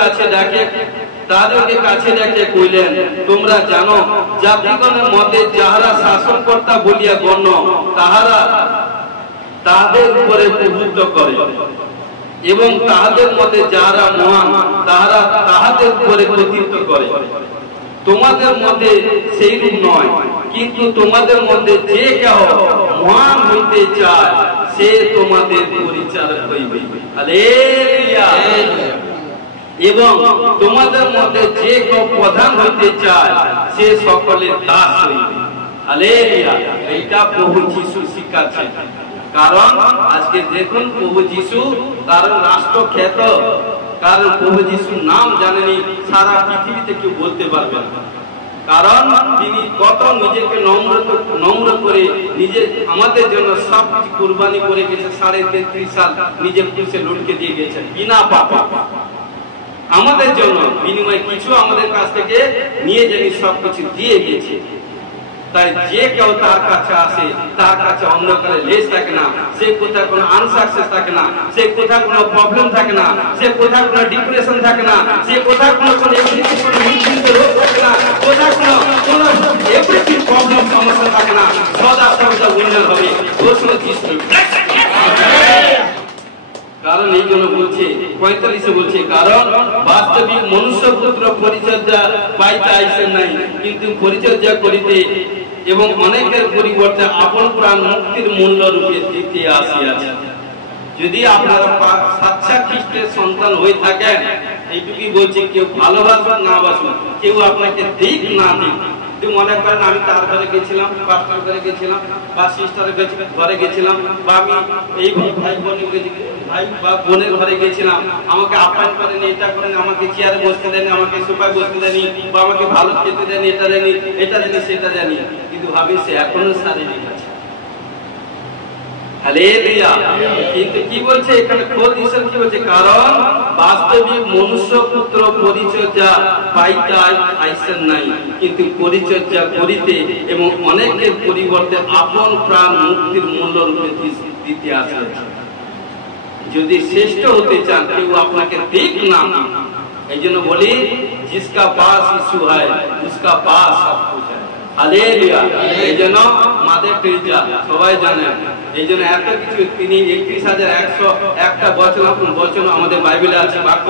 কাছে ডাকে কইলেন, তোমরা জানো জাতিগণের মধ্যে যাহারা শাসনকর্তা বলিয়া গণ্য, তাহারা তাহাদের উপরে প্রভুত্ব করে, এবং তাহাদের মধ্যে যাহারা মহান, তাহারা তাহাদের উপরে কর্তৃত্ব করে। তোমাদের মধ্যে সেই রূপ নয়, কিন্তু তোমাদের মধ্যে যে কেহ মহান হইতে চায়, সে তোমাদের পরিচারক হইবে। হালেলুয়া। এবং তোমাদের মধ্যে যে কেউ প্রধান হইতে চায়, সে সকলের দাস হইবে। হালেলুয়া। এইটা প্রভু যিশু শিখাচ্ছেন। কারণ আজকে দেখুন, প্রভু যিশু কারণ রাষ্ট্র খ্যাত, কারণ প্রভু যিশুর নাম জানেনি সারা পৃথিবীতে কেউ বলতে পারবে না। কারণ তিনি কত নিজেকে নম্র করে নিজে আমাদের জন্য সব কিছু কুরবানি করে গেছে। 33.5 সাল নিজের ক্রুশে লুটকে দিয়ে গেছেন বিনা পাপে। আমাদের জন্য বিনিময়ে কিছু আমাদের কাছ থেকে নিয়ে যায়নি, সবকিছু দিয়ে গেছে। তাই যে কেউ তার কাছে আসে, তার কাছে অন্ধকারে লেজ থাকে না, সে কোথায় কোনো আনসাকসেস থাকে না, সে কোথায় কোনো প্রবলেম থাকে না, সে কোথায় কোনো ডিপ্রেশন থাকে না, সে কোথায় কোনো রোগ থাকে না, কোথায় কোনো এভরিথিং প্রবলেম সমস্যা থাকে না, সদা সর্বদা উন্নয়ন হবে। কারণ কারণ এই জন্য বলছে 45 বলছে, কারণ বাস্তবিক মনুষ্য পুত্র পরিচর্যা পাইতে আইসেন নাই, কিন্তু পরিচর্যা করিতে এবং অনেকের পরিবর্তে আপন প্রাণ মুক্তির মূল্য রূপে দিতে আসিয়াছে। যদি আপনারা সাচ্চা খ্রিস্টের সন্তান হয়ে থাকেন, এইটুকুই বলছে, কেউ ভালোবাসুন না বাসুন, কেউ আপনাকে দিক না দিক, যদি মনে করেন আমি তার ঘরে গেছিলাম, পাস্টার ঘরে গেছিলাম, বা সিস্টারের ঘরে গেছিলাম, বা আমি এই ভাই বা বোনের ঘরে গেছিলাম, আমাকে আপ্যায়ন করেনি, এটা করেনি, আমাকে চেয়ারে বসতে দেয়নি, আমাকে সোফায় বসতে দেয়নি, বা আমাকে ভালো খেতে দেয়নি, এটা দেয়নি, এটা দেয়নি, সেটা দেয়নি, কিন্তু ভাবি সে এখনো শারীরিক আছে। হালেলুয়া। কিন্তু কি বলছে এখানে, খোদ ঈশ্বর কি বলছে, কারণ বাস্তবিক মনুষ্য পুত্র পরিচর্যা পাইতে আইসেন নাই, কিন্তু পরিচর্যা করিতে এবং অনেকের পরিবর্তে আপন প্রাণ মুক্তির মূল্য রূপে দিতে আসে। যদি শ্রেষ্ঠ হতে চান, কেউ আপনাকে দিক না, এই জন্য বলি, জিসকা পাস ইস্যু হয় উসকা পাস সব কুছ হয়। হালেলুয়া। এই জন্য মাদার টেরেসা সবাই জানেন, এই জন্য এত কিছু, তিনি 31,101টা বচন আমাদের বাইবেলে আছে বাক্য,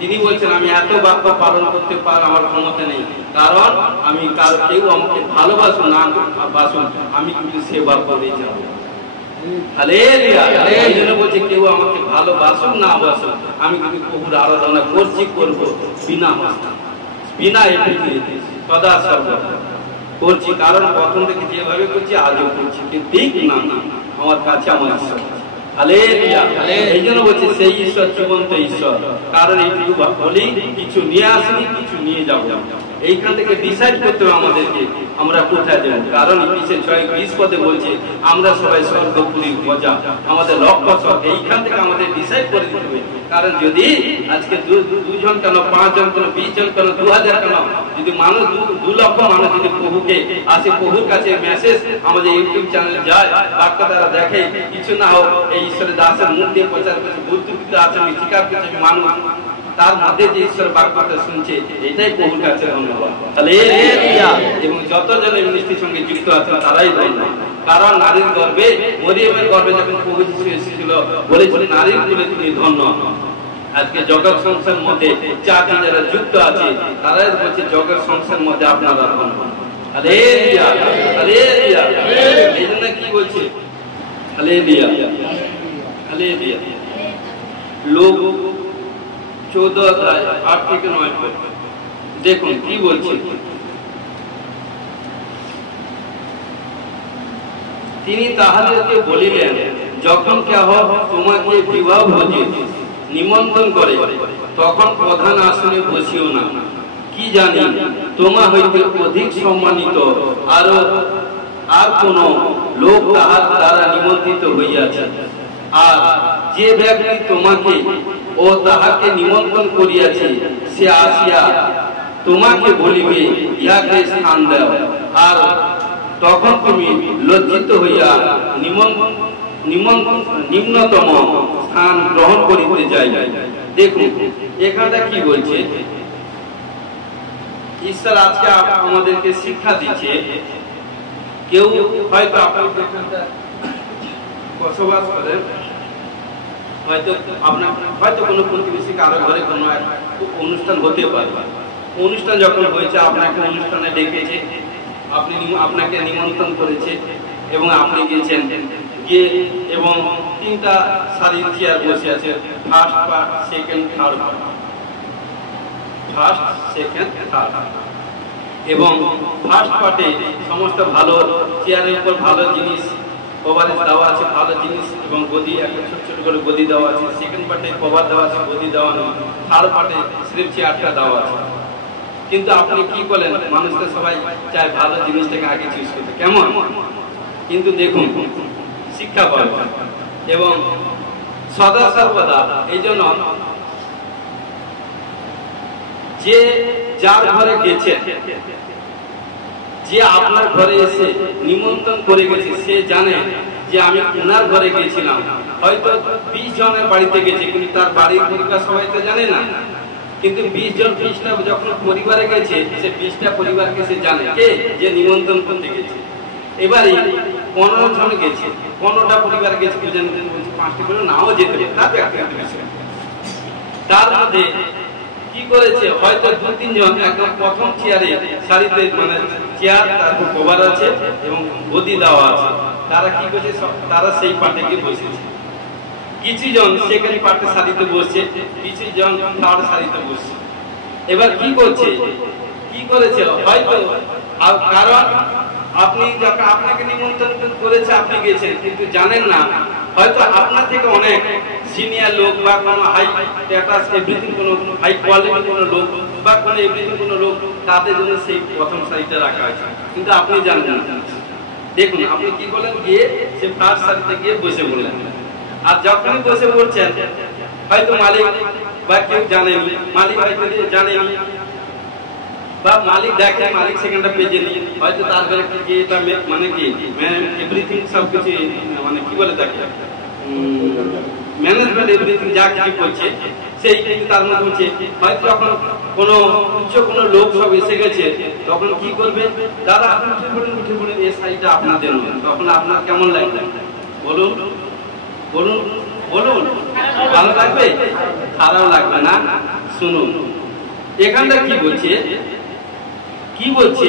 তিনি বলছেন আমি এত বাক্য পালন করতে পার আমার ক্ষমতা নেই, কারণ আমি কেউ আমাকে ভালোবাসুন না বাসুন, আমি কিন্তু সেবা করে যাব। হালেলুয়া। এই জন্য বলছে, কেউ আমাকে ভালোবাসুন না বাসুন, আমি কিন্তু প্রভুর আরাধনা করছি, করব বিনা বিনা সদা সর্বদা করছি, কারণ প্রথম থেকে যেভাবে করছি আজও করছি, কিন্তু ঠিক না আমার কাছে আমার ঈশ্বর। হালেলুয়া। এই জন্য বলছে সেই ঈশ্বর জীবন্ত ঈশ্বর, কারণ এইটুকু বলি, কিছু নিয়ে আসেনি, কিছু নিয়ে যাবো। এইখান থেকে ডিসাইড করতে হবে আমাদেরকে আমরা কোথায় দেব, কারণ 6:20 পদে বলছে আমরা সবাই স্বর্গপুরীর প্রজা, আমাদের লক্ষ্য সব এইখান থেকে আমাদের ডিসাইড করে দিতে হবে। কারণ যদি আজকে 2 জন কেন, 5 জন কেন, 20 জন কেন, 2000 কেন, যদি মানুষ 2 লক্ষ মানুষ যদি প্রভুকে আসে, প্রভুর কাছে মেসেজ আমাদের ইউটিউব চ্যানেলে যায়, বাক্য দ্বারা দেখে, কিছু না হোক এই ঈশ্বরের দাসের মুখ দিয়ে প্রচার করছে, বুদ্ধিবিদ আছে, স্বীকার করছে মানুষ, তার মধ্যে যে ঈশ্বর বাক্যটা শুনছে, এটাই প্রভুর কাছে ধন্যবাদ। হালেলুয়া। এবং যতজন এই মিনিস্ট্রির সঙ্গে যুক্ত আছেন তারাই ধন্যবাদ, কারণ নারীর গর্ভে, মরিয়মের গর্ভে যখন প্রভু যিশু এসেছিল, বলেছিল নারীর কুলে তুমি ধন্য। আজকে জগৎ সংসারের মধ্যে চাকরি যারা যুক্ত আছে, তারাই বলছে জগৎ সংসারের মধ্যে আপনারা ধন্য। হালেলুয়া। হালেলুয়া। এই জন্য কি বলছে, হালেলুয়া, হালেলুয়া। লোক 14:8-9 দেখুন কি বলছে, তিনি তাহাদেরকে বলিলেন, যখন কেহ তোমাকে বিবাহ ভোজে নিমন্ত্রণ করে, তখন প্রধান আসনে বসিও না, কি জানি তোমা হইতে অধিক সম্মানিত আর কোন লোক তাহার দ্বারা নিমন্ত্রিত হইয়াছে, আর যে ব্যক্তি তোমাকে ও তাহাকে নিমন্ত্রণ করিয়াছে, সে আসিয়া তোমাকে বলিবে ইহাকে স্থান দাও, আর তখন তুমি লজ্জিত হইয়া নিম্নতম স্থান গ্রহণ করিতে যাইবে। দেখুন এখানটা কি বলছে, ঈশ্বর আজকে আমাদেরকে শিক্ষা দিচ্ছে। কেউ হয়তো আপনার বসবাস করেন, হয়তো আপনার হয়তো কোনো প্রতিবেশী কারো ঘরে কোনো এক অনুষ্ঠান হতে পারে, অনুষ্ঠান যখন হয়েছে আপনাকে অনুষ্ঠানে ডেকেছে, আপনাকে নিমন্ত্রণ করেছে এবং আপনি গিয়েছেন, গিয়ে এবং 3টা সারির চেয়ার বসে আছে, first part, second, third, first, second, third. এবং ফার্স্ট পার্টে সমস্ত ভালো চেয়ারের উপর ভালো জিনিস কভারেজ দেওয়া আছে, ভালো জিনিস এবং গদি, একটা ছোট ছোট করে গদি দেওয়া আছে। সেকেন্ড পার্টে কভার দেওয়া আছে, গদি দেওয়া নেই। থার্ড পার্টে স্লিপ চেয়ারটা দেওয়া আছে। কিন্তু আপনি কি করলেন, মানুষদের সবাই চায় ভালো জিনিসটাকে আগে চুজ করতে, কেমন? কিন্তু দেখুন শিক্ষা পাবেন এবং সদা সর্বদা, এই জন্য যে যার ঘরে গেছে, যে আপনার ঘরে এসে নিমন্ত্রণ করে গেছে, সে জানে যে আমি ওনার ঘরে গেছিলাম। হয়তো 20 জনের বাড়িতে গেছে, কিন্তু তার বাড়ির পরিবার সবাই তো জানে না। কিন্তু 20টা যখন পরিবারে গেছে, সে 20টা পরিবারকে সে জানে, কে যে নিমন্ত্রণ করতে গেছে। এবারে 15 জন গেছে, 15টা পরিবার গেছে, 5টি করে নাও যেতে পারে, তার ব্যক্তিগত বিষয়। তার মধ্যে কি করেছে, হয়তো 2-3 জন একদম প্রথম চেয়ারে সারিতে, মানে চেয়ার তারপর কভার আছে এবং গদি দেওয়া আছে, তারা কি করেছে, তারা সেই পাটে গিয়ে বসেছে। কিছু জন সেকেন্ড পার্টে সারিতে বসছে, কিছু জন থার্ড সারিতে বসছে। এবার কি করছে, কি করেছে, হয়তো কারণ আপনি যখন আপনাকে নিমন্ত্রণ করেছে, আপনি গেছেন কিন্তু জানেন না, হয়তো আপনার থেকে অনেক সিনিয়র লোক বা কোনো হাই স্ট্যাটাস এভরিথিং, কোনো হাই কোয়ালিটি কোনো লোক বা কোনো এভরিথিং কোনো লোক, তাদের জন্য সেই প্রথম সারিতে রাখা আছে, কিন্তু আপনি জানেন না। দেখুন আপনি কি বলেন, গিয়ে সে ফার্স্ট সারিতে গিয়ে বসে বললেন। আর যখনই বসে পড়ছেন, হয়তো মালিক বা কেউ জানেনি, মালিক হয়তো জানেনি বা মালিক দেখে, মালিক সেখানটা পেজে নিয়ে হয়তো তার ঘরে কি এটা মানে কি এভরিথিং সব কিছু, মানে কি বলে তাকে ম্যানেজমেন্ট এভরিথিং যা কিছু করছে সেই কিন্তু তার মধ্যে হচ্ছে। হয়তো যখন কোনো উচ্চ কোনো লোক সব এসে গেছে, তখন কি করবে, দাদা আপনি উঠে পড়েন এই সাইডটা আপনাদের নয়, তখন আপনার কেমন লাগবে বলুন বলুন বলুন, ভালো লাগবে? খারাপ লাগবে না? শুনুন এখানটা কি বলছে, কি বলছে,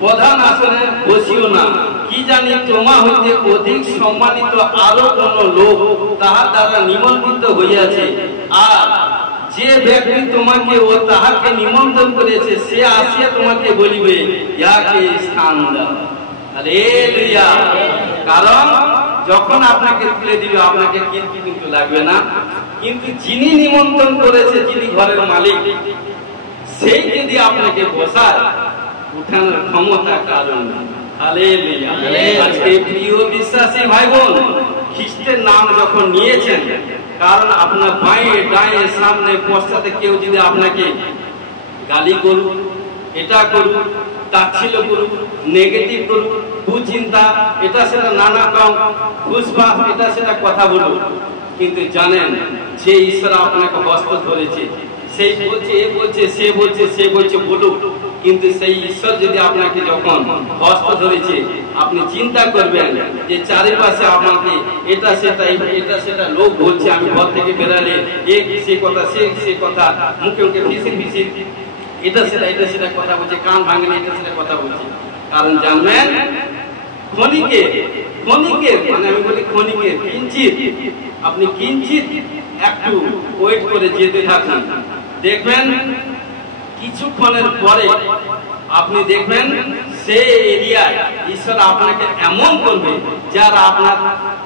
প্রধান আসনে বসিও না, কি জানি তোমা হইতে অধিক সম্মানিত আরো কোন লোক তাহার দ্বারা নিমন্ত্রিত হইয়াছে, আর যে ব্যক্তি তোমাকে ও তাহাকে নিমন্ত্রণ করেছে সে আসিয়া তোমাকে বলিবে ইয়াকে স্থান দাও। হালেলুয়া। কারণ যখন আপনাকে তুলে দিবে আপনাকে কিন্তু লাগবে না, কিন্তু যিনি নিমন্ত্রণ করেছে, যিনি ঘরের মালিক, সেই যদি আপনাকে বসায়, উঠানোর ক্ষমতা কারণ। হালেলুয়া। আজকে প্রিয় বিশ্বাসী ভাই বোন, খ্রিস্টের নাম যখন নিয়েছেন, কারণ আপনার বাঁয়ে ডাঁয়ে সামনে পশ্চাতে কেউ যদি আপনাকে গালি করুক, এটা করুক, তাচ্ছিল্য করুক, নেগেটিভ করুক, কুচিন্তা, এটা সেটা নানা রকম ফুসফাস এটা সেটা কথা বলুক, কিন্তু জানেন যে ঈশ্বর আপনাকে হস্ত ধরেছে, সেই বলছে এ বলছে সে বলছে সে বলছে বলুক, কিন্তু সেই ঈশ্বর যদি আপনাকে যখন হস্ত ধরেছে, আপনি চিন্তা করবেন যে চারিপাশে আপনাকে এটা সেটা লোক বলছে, আমি ঘর থেকে বেরালে সে কথা সে কথা, মুখে মুখে ফিসির এটা সেটা কথা বলছে, কান ভাঙলে এটা সেটা কথা বলছে। কারণ জানবেন ক্ষণিকের মানে আমি বলি ক্ষণিকের কিঞ্চিত, আপনি কিঞ্চিত একটু ওয়েট করে যেতে থাকুন, দেখবেন কিছুক্ষণের পরে আপনি দেখবেন সেই এরিয়ায় ঈশ্বর আপনাকে এমন করবে, যারা আপনার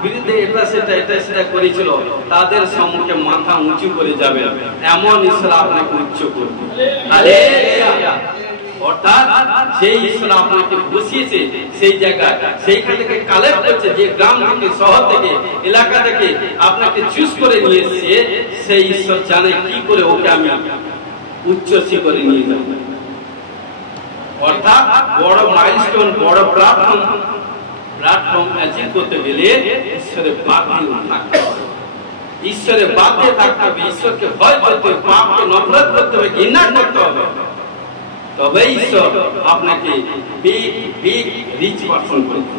বিরুদ্ধে এটা সেটা করেছিল, তাদের সম্মুখে মাথা উঁচু করে যাবে, এমন ঈশ্বর আপনাকে উচ্চ করবে। হালেলুয়া। অর্থাৎ সেই ঈশ্বর আপনাকে বসিয়েছে সেই জায়গায়, সেইখান থেকে কালেক্ট করছে, যে গ্রাম থেকে শহর থেকে এলাকা থেকে আপনাকে চুজ করে নিয়ে এসেছে, সেই ঈশ্বর জানে কি করে ওকে আমি উচ্চ শিখরে নিয়ে যাব। অর্থাৎ বড় মাইলস্টোন, বড় প্ল্যাটফর্ম অ্যাচিভ করতে গেলে ঈশ্বরের বাধ্যে থাকতে হবে, ঈশ্বরের বাধ্যে থাকতে হবে, ঈশ্বরকে ভয় করতে হবে, পাপকে নফরত করতে হবে, ঘৃণা করতে হবে, তবে ঈশ্বর আপনাকে বিগ রিচ পারসন করবে।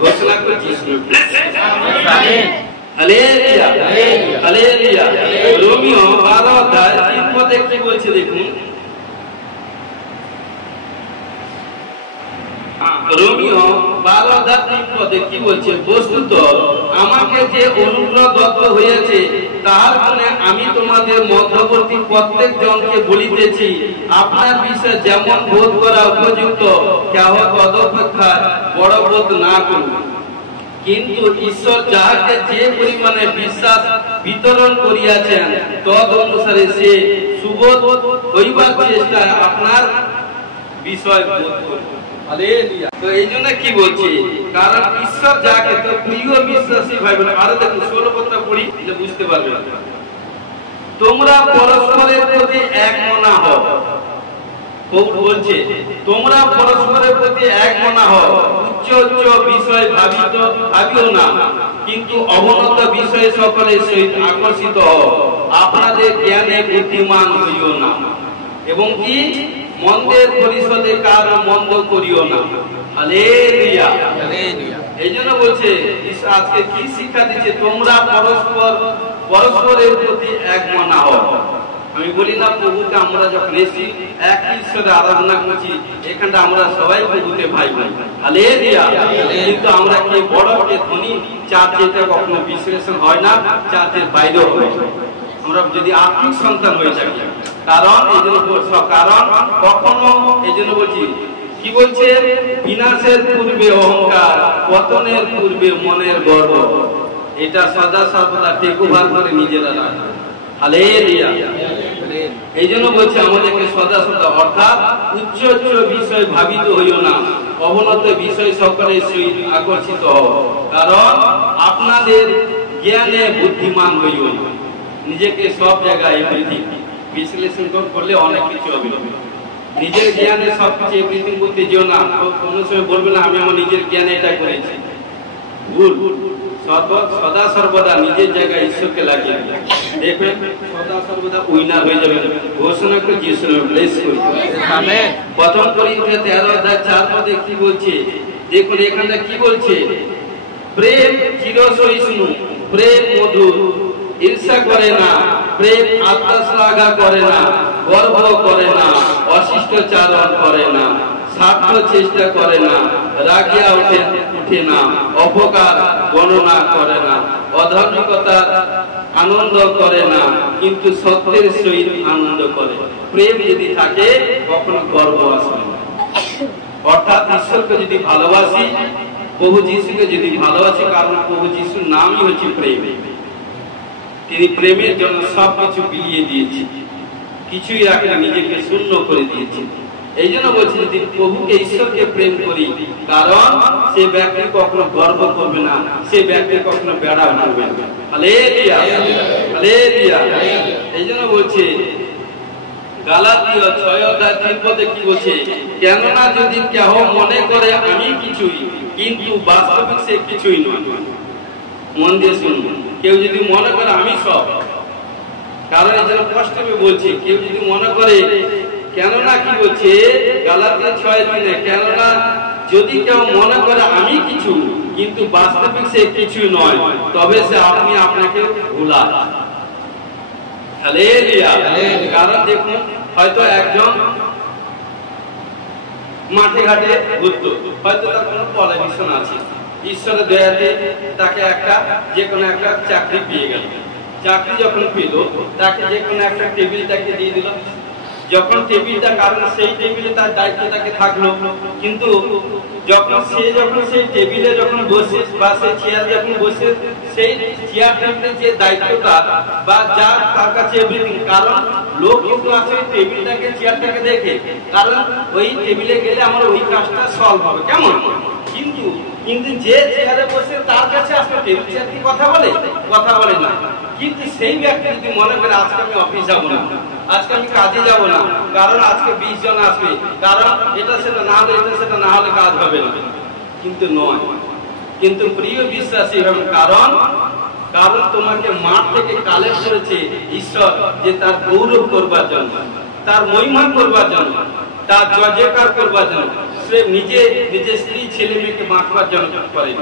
ঘোষণা করছি হালেলুয়া হালেলুয়া। রোমিও 12:3 কি বলছে দেখুন, রোমিও 12:3 কি বলছে, বস্তুত আমাকে যে অনুগ্রহ দত্ত হয়েছে তাহার গুণে আমি তোমাদের মধ্যবর্তী প্রত্যেক জনকে বলিতেছি, আপনার বিষয়ে যেমন বোধ করা উপযুক্ত কেহ তদপেক্ষা বড় বোধ না করুন, কিন্তু ঈশ্বর যাহাকে যে পরিমাণে বিশ্বাস বিতরণ করিয়াছেন তদ অনুসারে সে সুবোধ হইবার চেষ্টায় আপনার বিষয় বোধ করুন। তো এই জন্য কি বলছি, কারণ ঈশ্বর যাকে, তো প্রিয় বিশ্বাসী ভাই বোন, আরো দেখুন 16 পদটা পড়ি, বুঝতে পারবেন। তোমরা পরস্পরের প্রতি এক মনা হও, বলছে তোমরা পরস্পরের প্রতি এক মনা হও, উচ্চ উচ্চ বিষয় ভাবিও না, কিন্তু অবনত বিষয়ে সকলের সহিত আকর্ষিত হও, আপনাদের জ্ঞানে বুদ্ধিমান হইও না, এবং কি মন্দের পরিষদে কারো মন্দ করিও না। হালেলুয়া। এই জন্য বলছে আজকে কি শিক্ষা দিচ্ছে, তোমরা পরস্পরের প্রতি এক মনা হও। আমি বলি না প্রভুকে আমরা যখন এসি এক ঈশ্বরে আরাধনা করছি, এখানটা আমরা সবাই প্রভুতে ভাই ভাই, হালেলুয়া। কিন্তু আমরা কে বড় কে ধনী চার্চেতে কখনো বিশ্লেষণ হয় না, চার্চের বাইরেও হয়। আমরা যদি আত্মিক সন্তান হয়ে থাকি, কারণ এই জন্য কারণ কখনো এই জন্য বলছি কি বলছে, বিনাশের পূর্বে অহংকার, পতনের পূর্বে মনের গর্ব, এটা সদা সর্বদা টেকোভার করে নিজেরা রাখে। হালেলুয়া। এই জন্য বলছে আমাদেরকে সদা সদা অর্থাৎ উচ্চ উচ্চ বিষয় ভাবিত হইও না, অবনত বিষয় সকলের সহিত আকর্ষিত হও, কারণ আপনাদের জ্ঞানে বুদ্ধিমান হইও না। নিজেকে সব জায়গায় এভরিথিং বিশ্লেষণ করলে অনেক কিছু হবে। নিজের জ্ঞানে সবকিছু এভরিথিং করতে যেও না। কোনো সময় বলবে না আমি আমার নিজের জ্ঞানে এটা করেছি, ভুল। সদা সর্বদা নিজের জায়গায় ঈশ্বরকে লাগিয়ে দেখবেন, সদা সর্বদা উইনার হয়ে যাবেন। ঘোষণা করে যিশু নামে ব্লেস করি। আমেন। প্রথম করিন্থীয় 13:4 কি বলছে দেখুন, এখানে কি বলছে, প্রেম চিরসহিষ্ণু, প্রেম মধুর, ঈর্ষা করে না, প্রেম আত্মশ্লাঘা করে না, গর্ব করে না, অশিষ্টাচারণ করে না, স্বার্থ চেষ্টা করে না, রাগিয়া উঠে না, অপকার গণনা করে না, অধার্মিকতার আনন্দ করে না, কিন্তু সত্যের সহিত আনন্দ করে। প্রেম যদি থাকে কখনো গর্ব আসবে না। অর্থাৎ ঈশ্বরকে যদি ভালোবাসি, প্রভু যিশুকে যদি ভালোবাসি, কারণ প্রভু যিশুর নামই হচ্ছে প্রেম। তিনি প্রেমের জন্য সবকিছু বিলিয়ে দিয়েছে, কিছুই রাখলে নিজেকে শূন্য করে দিয়েছে। এই জন্য বলছি যদি প্রভুকে ঈশ্বরকে প্রেম করি, কারণ সে ব্যক্তি কখনো গর্ব করবে না, সে ব্যক্তি কখনো বেড়া ভাঙবে না। Hallelujah, hallelujah. এই জন্য বলছে গালাতীয় 6:3 কি বলছে, কেননা যদি কেহ মনে করে আমি কিছুই, কিন্তু বাস্তবিক সে কিছুই নয়। মন দিয়ে শুনুন, কেউ যদি মনে করে আমি সব, কারণ এই জন্য কষ্ট বলছে, কেউ যদি মনে করে, কেননা কি বলছে গালাতীয় 6:3, কেননা যদি কেউ মনে করে আমি কিছু, কিন্তু বাস্তবিক সে কিছু নয়, তবে সে আপনি আপনাকে ভুলা। হালেলুয়া। কারণ দেখুন, হয়তো একজন মাঠে ঘাটে ঘুরতো, হয়তো তার কোনো পলিটিশন আছে, ঈশ্বরের দয়াতে তাকে একটা যে কোনো একটা চাকরি পেয়ে গেল। চাকরি যখন পেল, তাকে যে কোনো একটা টেবিল তাকে দিয়ে দিল। যখন টেবিলটা, কারণ সেই টেবিলে তার দায়িত্ব তাকে থাকলো, কিন্তু যখন সেই টেবিলে যখন বসে বা সেই চেয়ার যখন বসে, সেই চেয়ার টেবিলের যে দায়িত্বটা বা যা তার কাছে এভরিথিং, কারণ লোক কিন্তু আছে টেবিলটাকে চেয়ারটাকে দেখে, কারণ ওই টেবিলে গেলে আমার ওই কাজটা সলভ হবে, কেমন। কিন্তু যে চেয়ারে বসে তার কাছে আসলে টেবিল চেয়ার কি কথা বলে না। কিন্তু সেই ব্যক্তি যদি মনে করে আজকে আমি অফিস যাবো না, আজকে আমি কাজে যাব না, কারণ আজকে 20 জন আসবে, কারণ এটা সেটা না হলে কাজ হবে না, কিন্তু নয়। কিন্তু প্রিয় বিশ্বাসী হবে, কারণ তোমাকে মাঠ থেকে কালেক্ট করেছে ঈশ্বর, যে তার গৌরব করবার জন্য, তার মহিমা করবার জন্য, তার জয়জয়কার করবার জন্য। সে নিজের স্ত্রী ছেলে মেয়েকে বাঁচবার জন্য করে।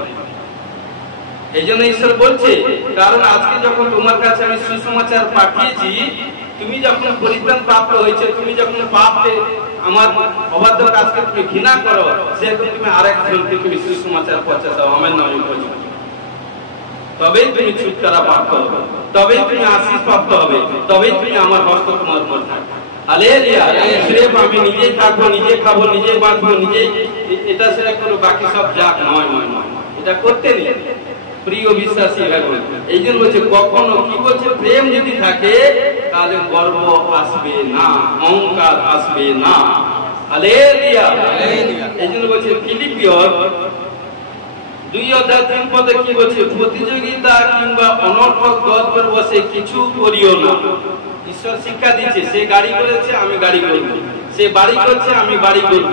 এই জন্য ঈশ্বর বলছে, কারণ আজকে যখন তোমার কাছে আমি সুসমাচার পাঠিয়েছি, তুমি যখন পরিত্রাণ প্রাপ্ত হয়েছে, তুমি যখন পাপকে আমার অবাধ্য কাজকে তুমি ঘৃণা করো, সেরকম তুমি আরেকজনকে তুমি সুসমাচার পৌঁছে দাও আমার নামে বলছো, তবেই তুমি ছুটকারা প্রাপ্ত হবে, তবেই তুমি আশীষ প্রাপ্ত হবে, তবেই তুমি আমার হস্ত তোমার উপর থাকবে। হালেলুয়া। সির্ফ আমি নিজেই থাকবো, নিজে খাবো, নিজে বাঁচবো, নিজেই এটা সেটা কোনো বাকি সব যাক, নয়, এটা করতে নেই। প্রিয় বিশ্বাসী ভাই, এই জন্য বলছে কখনো কি বলছে, প্রেম যদি থাকে তাহলে গর্ব আসবে না, অহংকার আসবে না। হালেলুয়া। এই জন্য বলছে ফিলিপিয় 2:3 কি বলছে, প্রতিযোগিতা কিংবা অনর্থক গর্বের বসে কিছু করিও না। ঈশ্বর শিক্ষা দিচ্ছে, সে গাড়ি করেছে আমি গাড়ি করব, সে বাড়ি করছে আমি বাড়ি করব।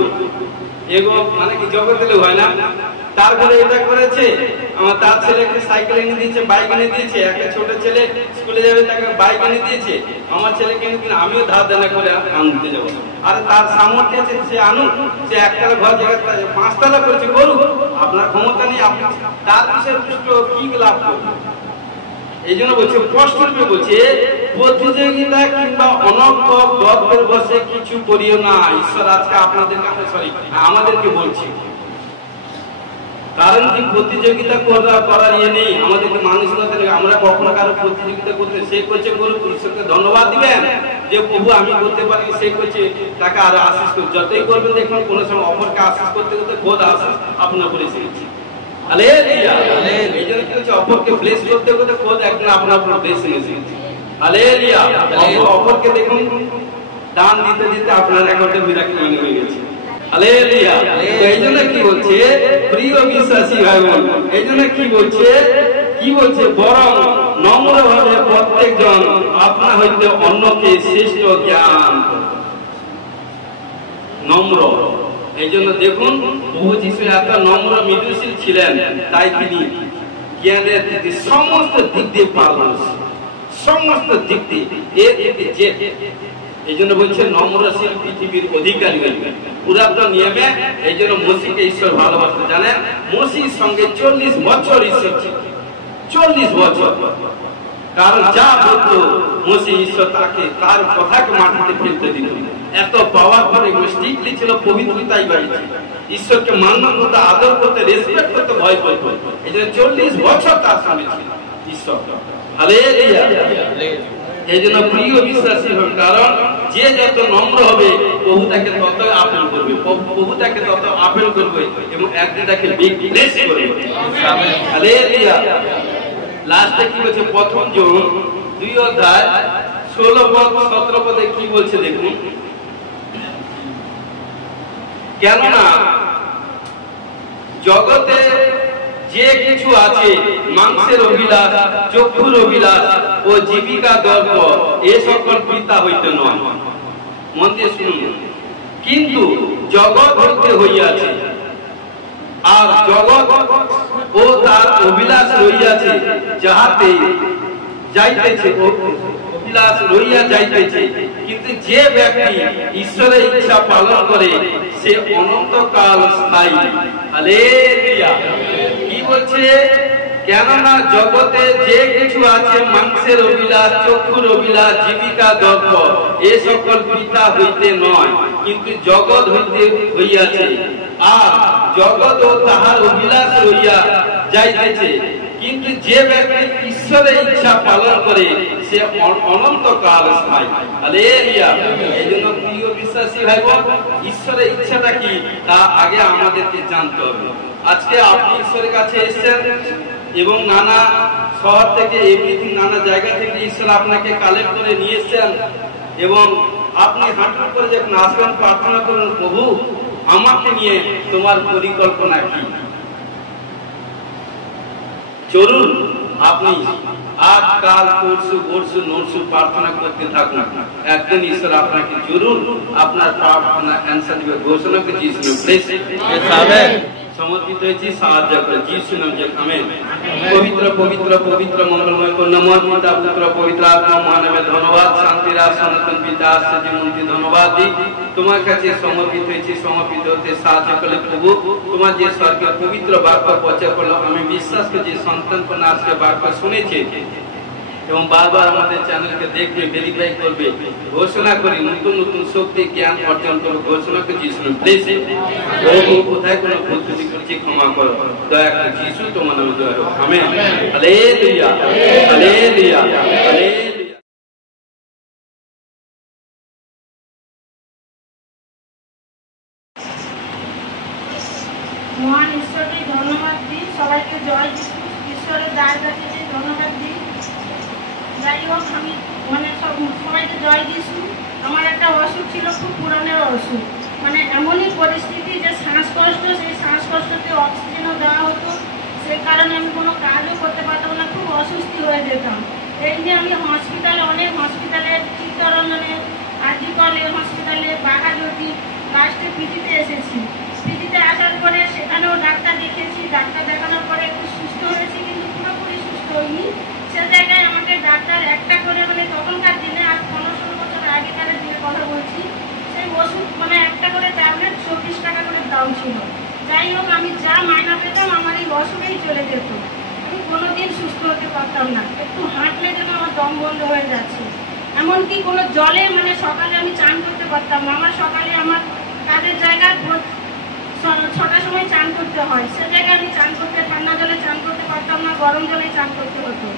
এগো মানে কি জগৎ দিলে হয় না, তার ঘরে এটা করেছে, আমার তার ছেলেকে সাইকেল এনে দিয়েছে, বাইক এনে দিয়েছে, একটা ছোট ছেলে স্কুলে যাবে তাকে বাইক এনে দিয়েছে, আমার ছেলেকে এনে দিন, আমিও ধার দেনা করে আনতে যাবো। আর তার সামর্থ্য আছে, সে আনুক, সে একতলা ঘর জায়গায় 5 তলা করেছে করুক, আপনার ক্ষমতা নেই, আপনি তার বিষয়ে কি লাভ করবেন? এই জন্য বলছে, স্পষ্টরূপে বলছে, প্রতিযোগিতা কিংবা অনর্থক দর্পের বসে কিছু করিও না। ঈশ্বর আজকে আপনাদের কাছে আমাদেরকে বলছে, কারণ কি প্রতিযোগিতা করার ইয়ে নেই আমাদেরকে, মানসিকতা নেই। আমরা কখনো কারো প্রতিযোগিতা করতে, সে করছে করুক, ঈশ্বরকে ধন্যবাদ দিবেন যে প্রভু আমি করতে পারি, সে করছে, তাকে আরো আশিস করুন। যতই করবেন দেখুন কোনো সময় অপরকে আশিস করতে করতে খোদ আশিস আপনার উপরে এসে গেছে। হালেলুয়া। এই জন্য কি হচ্ছে, অপরকে ব্লেস করতে করতে খোদ একদিন আপনার উপর ব্লেসিং এসে গেছে। হালেলুয়া। অপরকে দেখুন দান দিতে দিতে আপনার অ্যাকাউন্টে মিরাকেল হয়ে গেছে। হালেলুয়া। এই জন্য কি বলছে, প্রিয় বিশ্বাসী ভাই বোন, এই জন্য কি বলছে, বরং নম্রভাবে প্রত্যেকজন আপনা হইতে অন্যকে শ্রেষ্ঠ জ্ঞান। নম্র, এই জন্য দেখুন প্রভু যিশু এত নম্র মৃদুশীল ছিলেন, তাই তিনি জ্ঞানের দিকে সমস্ত দিক দিয়ে পারদর্শী, সমস্ত দিক দিয়ে। এই জন্য বলছে নম্রশীল পৃথিবীর অধিকারী হইবে। পুরাতন নিয়মে এই জন্য মসিকে ঈশ্বর ভালোবাসতে জানেন, মসির সঙ্গে 40 বছর ঈশ্বর ছিল, 40 বছর। কারণ যা বলতো মসি, ঈশ্বর তাকে তার কথাকে মাটিতে ফেলতে দিত। এত পাওয়ার পরে স্ট্রিক্টলি ছিল, পবিত্রতাই বাড়িছে, ঈশ্বরকে মান্য করতে, আদর করতে, রেসপেক্ট করতে ভয় করত। এই জন্য 40 বছর তার সঙ্গে ছিল ঈশ্বর। হালেলুয়া। এই জন্য প্রিয় বিশ্বাসী হবে, কারণ যে যত নম্র হবে প্রভু তাকে তত আপেল করবে, প্রভু তাকে তত আপেল করবে এবং একদিন তাকে ব্লেস করবে। হালেলুয়া। লাস্টে কি বলছে, প্রথম জন 2 অধ্যায় 16 পদ 17 পদে কি বলছে দেখুন, কেননা জগতে যে কিছু আছে, মাংসের অভিলাষ, চক্ষুর অভিলাষ ও জীবিকা দর্প, এ সকল পিতা হইতে নয়। মন দিয়ে শুনুন, কিন্তু জগৎ হইতে হইয়াছে, আর জগৎ ও তার অভিলাষ রইয়াছে, যাহাতে যাইতেছে, অভিলাষ রইয়া যাইতেছে। কিন্তু যে ব্যক্তি ঈশ্বরের ইচ্ছা পালন করে সে অনন্তকাল স্থায়ী। হালেলুয়া। কি বলছে, কেননা জগতে যে কিছু আছে, মাংসের অভিলাষ, চক্ষুর অভিলাষ, জীবিকা দর্প, এ সকল পিতা হইতে নয়, কিন্তু জগৎ হইতে হইয়াছে, আর জগৎ ও তাহার অভিলাষ রইয়া যাইতেছে। কিন্তু যে ব্যক্তি ঈশ্বরের ইচ্ছা পালন করে সে অনন্তকাল স্থায়ী। হালেলুয়া। এই জন্য প্রিয় বিশ্বাসী ভাই বোন, ঈশ্বরের ইচ্ছাটা কি তা আগে আমাদেরকে জানতে হবে। আজকে আপনি ঈশ্বরের কাছে এসেছেন এবং নানা শহর থেকে, এভরিথিং নানা জায়গা থেকে ঈশ্বর আপনাকে কালেক্ট করে নিয়ে এসেছেন, এবং আপনি হাঁটুর করে যখন আসবেন প্রার্থনা করুন, প্রভু আমাকে নিয়ে তোমার পরিকল্পনা কি। চলুন আপনি আজ কাল পরশু নরশু প্রার্থনা করতে থাকুন, একদিন ঈশ্বর আপনাকে জরুর আপনার প্রার্থনা অ্যান্সার দিবে। ঘোষণা করছি সমর্পিত হয়েছি, সাহায্য করে যিশু নামে আমেন। পবিত্র পবিত্র পবিত্র মঙ্গলময় কন্যাময় পিতা পুত্র পবিত্র আত্মা মহানামে ধন্যবাদ। শান্তির সনাতন পিতা আশ্চর্য মন্ত্রী ধন্যবাদ দিই। তোমার কাছে সমর্পিত হয়েছি, সমর্পিত হতে সাহায্য করলে প্রভু। তোমার যে স্বর্গের পবিত্র বাক্য প্রচার করলো, আমি বিশ্বাস করছি সন্তান কোন আজকে বাক্য শুনেছে এবং বারবার আমাদের চ্যানেলকে দেখবে, ভেরিফাই করবে। ঘোষণা করি নতুন নতুন শক্তি জ্ঞান অর্জন করবো। ঘোষণা করছি কোথায় কোনো ভুল ত্রুটি করছি ক্ষমা করো, দয়া করে যিশু তোমার নামে দয়া হোক। আমেন। হালেলুয়া। হালেলুয়া। হালেলুয়া। মহান ঈশ্বরকে ধন্যবাদ দিই, সবাইকে জয় যিশু। ঈশ্বরের দায়ের কাছে ধন্যবাদ দিই। যাই হোক, আমি সবাইকে জয় যিশু। আমার একটা অসুখ ছিল, খুব পুরানের অসুখ, মানে এমনই পরিস্থিতি যে শ্বাসকষ্ট, সেই শ্বাসকষ্টতে অক্সিজেনও দেওয়া হতো, সেই কারণে আমি কোনো কাজও করতে পারতাম না, খুব অসুস্থ হয়ে যেতাম। এই যে আমি হসপিটালে, অনেক হসপিটালে, চিত্তরঞ্জনে, আজিকলে হসপিটালে, বাঘাযতীন, লাস্টে পিজিতে এসেছি। পিজিতে আসার পরে সেখানেও ডাক্তার দেখিয়েছি, ডাক্তার দেখানোর পরে একটু সুস্থ হয়েছি, কিন্তু পুরোপুরি সুস্থ হইনি। সে জায়গায় আমাকে ডাক্তার একটা করে, মানে তখনকার দিনে, আজ 15-16 বছর আগেকার দিনের কথা বলছি, সেই ওষুধ মানে একটা করে ট্যাবলেট 24 টাকা করে দাম ছিল। যাই যাই হোক আমি যা মায়না পেতাম আমার এই অসুখেই চলে যেত। আমি কোনোদিন সুস্থ হতে পারতাম না, একটু হাঁটলে যেন আমার দম বন্ধ হয়ে যাচ্ছে। এমনকি কোনো জলে মানে সকালে আমি চান করতে পারতাম না। আমার সকালে আমার কাজের জায়গায় 6টার সময় চান করতে হয়, সে জায়গায় আমি চান করতে ঠান্ডা জলে চান করতে পারতাম না, গরম জলে চান করতে হতো।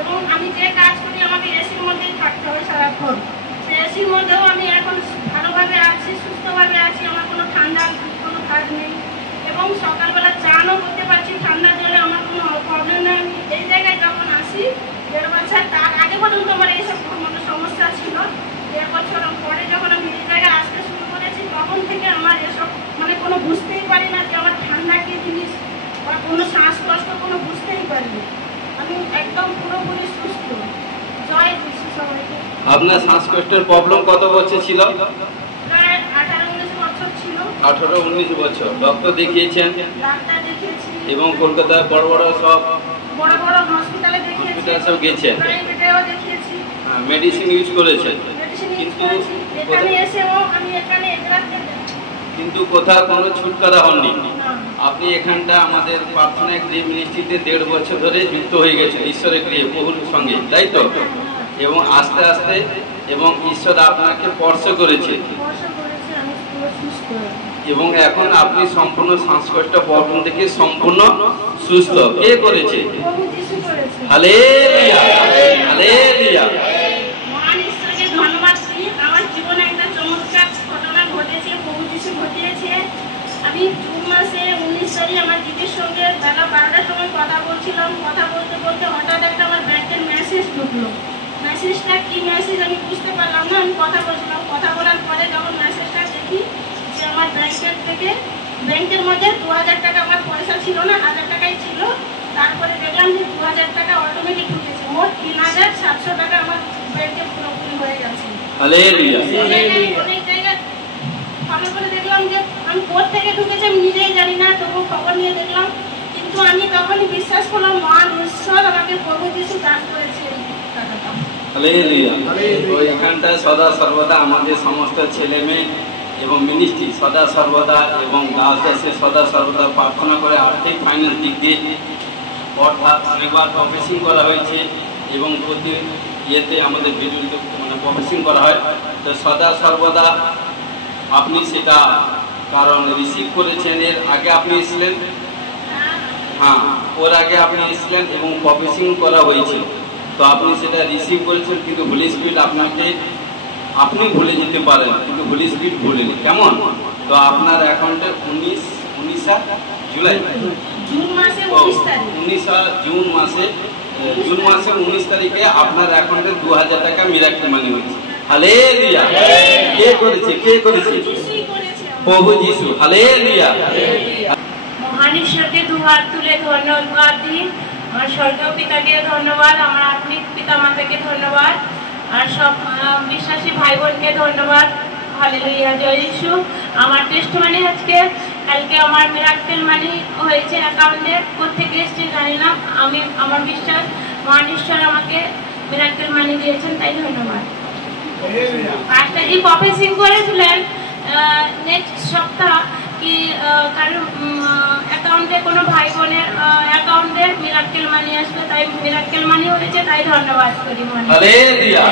এবং আমি যে কাজ করি আমাকে এসির মধ্যেই থাকতে হয় সারাক্ষণ। সে এসির মধ্যেও আমি এখন ভালোভাবে আছি, সুস্থভাবে আছি, আমার কোনো ঠান্ডা কোনো কাজ নেই। এবং সকালবেলা চানও করতে পারছি ঠান্ডা জলে, আমার কোনো প্রবলেম নেই। আমি এই জায়গায় যখন আসি 1.5 বছর, তার আগে পর্যন্ত আমার এইসব মানে সমস্যা ছিল। 1.5 বছর পরে যখন আমি এই জায়গায় আসতে শুরু করেছি তখন থেকে আমার এসব মানে কোনো বুঝতেই পারি না যে আমার ঠান্ডা কী জিনিস বা কোনো শ্বাসকষ্ট কোনো বুঝতেই পারি না। আমি একদম পুরোপুরি সুস্থ। জয় যিশু সবাইকে। আপনার শ্বাসকষ্টের প্রবলেম কত বছর ছিল? প্রায় 18-19 বছর ছিল। 18-19 বছর। ডক্টর দেখিয়েছেন? ডাক্তার দেখিয়েছি। এবং কলকাতায় বড় বড় সব বড় বড় হসপিটালে দেখিয়েছি, হসপিটাল সব গেছেন, প্রাইভেটেও দেখিয়েছি, মেডিসিন ইউজ করেছেন, কিন্তু এখানে এসেও আমি এখানে এগরাতে কিন্তু কোথাও কোনো ছুটকারা হননি। আপনি এখানটা আমাদের প্রার্থনা গৃহ মিনিস্ট্রিতে 1.5 বছর ধরে যুক্ত হয়ে গেছেন ঈশ্বরের গৃহে প্রভুর সঙ্গে, তাই তো? এবং আস্তে আস্তে এবং ঈশ্বর আপনাকে স্পর্শ করেছে এবং এখন আপনি সম্পূর্ণ শ্বাসকষ্ট প্রবলেম থেকে সম্পূর্ণ সুস্থ। কে করেছে? Hallelujah, hallelujah. মহান ঈশ্বরকে ধন্যবাদ দিই। আমার জীবনে একটা চমৎকার ঘটনা ঘটেছে, প্রভু যিশু ঘটিয়েছে। আমি জুন মাসে 19 তারিখ আমার দিদির সঙ্গে বেলা 12টার সময় কথা বলছিলাম। কথা বলতে বলতে হঠাৎ একটা আমার ব্যাংকের মেসেজ ঢুকলো। মেসেজটা কি মেসেজ আমি বুঝতে পারলাম না। আমি কথা বলছিলাম, কথা বলার পরে যখন মেসেজটা দেখি যে আমার ব্যাংকের মধ্যে 2000 টাকা আমার পয়সা ছিল না, 1000 টাকাই ছিল। তারপরে দেখলাম যে 2000 টাকা অটোমেটিক ঢুকেছে, মোট 3700 টাকা আমার ব্যাংকে পুরোপুরি হয়ে গেছে। হালেলুয়া। অনেক জায়গায় ফলো করে দেখলাম যে আমি কোথা থেকে ঢুকেছে আমি নিজেই জানি না, তবু খবর নিয়ে দেখলাম। কিন্তু আমি তখনই বিশ্বাস করলাম মহান ঈশ্বর আমাকে প্রভু যিশু দান করেছে এই টাকাটা। হালেলুয়া। ওই এখানটায় সদা সর্বদা আমাদের সমস্ত ছেলে মেয়ে এবং মিনিস্ট্রি সদা সর্বদা এবং দাসদাসে সদা সর্বদা প্রার্থনা করে আর্থিক ফাইন্যান্স দিক দিয়ে অর্থাৎ অনেকবার প্রফেসিং করা হয়েছে এবং প্রতি ইয়েতে আমাদের ভিডিওতে মানে প্রফেসিং করা হয়। তো সদা সর্বদা আপনি সেটা কারণ রিসিভ করেছেন। এর আগে আপনি এসেছিলেন, হ্যাঁ ওর আগে আপনি এসেছিলেন এবং প্রফেসিং করা হয়েছে। তো আপনি সেটা রিসিভ করেছেন, কিন্তু হোলি স্পিরিট আপনাকে আপনি ভুলে যেতে পারেন কিন্তু হোলি স্পিরিট ভুলেনি। কেমন? তো আপনার অ্যাকাউন্টে 19 জুলাই জুন মাসে 19 তারিখে আপনার অ্যাকাউন্টে 2000 টাকা মিরাকেল মানি হয়েছে। হালেলুয়া। কে করেছে? কে করেছে? প্রভু যিশু। হালেলুয়া। মহান ঈশ্বরকে দুহাত তুলে ধন্যবাদ দিই। আমার স্বর্গীয় পিতাকে ধন্যবাদ, আমার আত্মিক পিতা মাতাকে ধন্যবাদ, আর সব বিশ্বাসী ভাই বোনকে ধন্যবাদ। হালেলুয়া, জয় যিশু। আমার টেস্টমানি আজকে কালকে আমার মিরাকেল মানি হয়েছে অ্যাকাউন্টে, কোত্থেকে এসছে জানি না। আমার বিশ্বাস মহান ঈশ্বর আমাকে মিরাকেল মানি দিয়েছেন, তাই ধন্যবাদ। পাঁচটাজি প্রফেসিং করেছিলেন নেক্সট সপ্তাহ কি কারণ অ্যাকাউন্টে কোনো ভাই বোনের অ্যাকাউন্টে মিরাকেল মানি আসবে, তাই মিরাকেল মানি হয়েছে, তাই ধন্যবাদ করি। হালেলুয়া।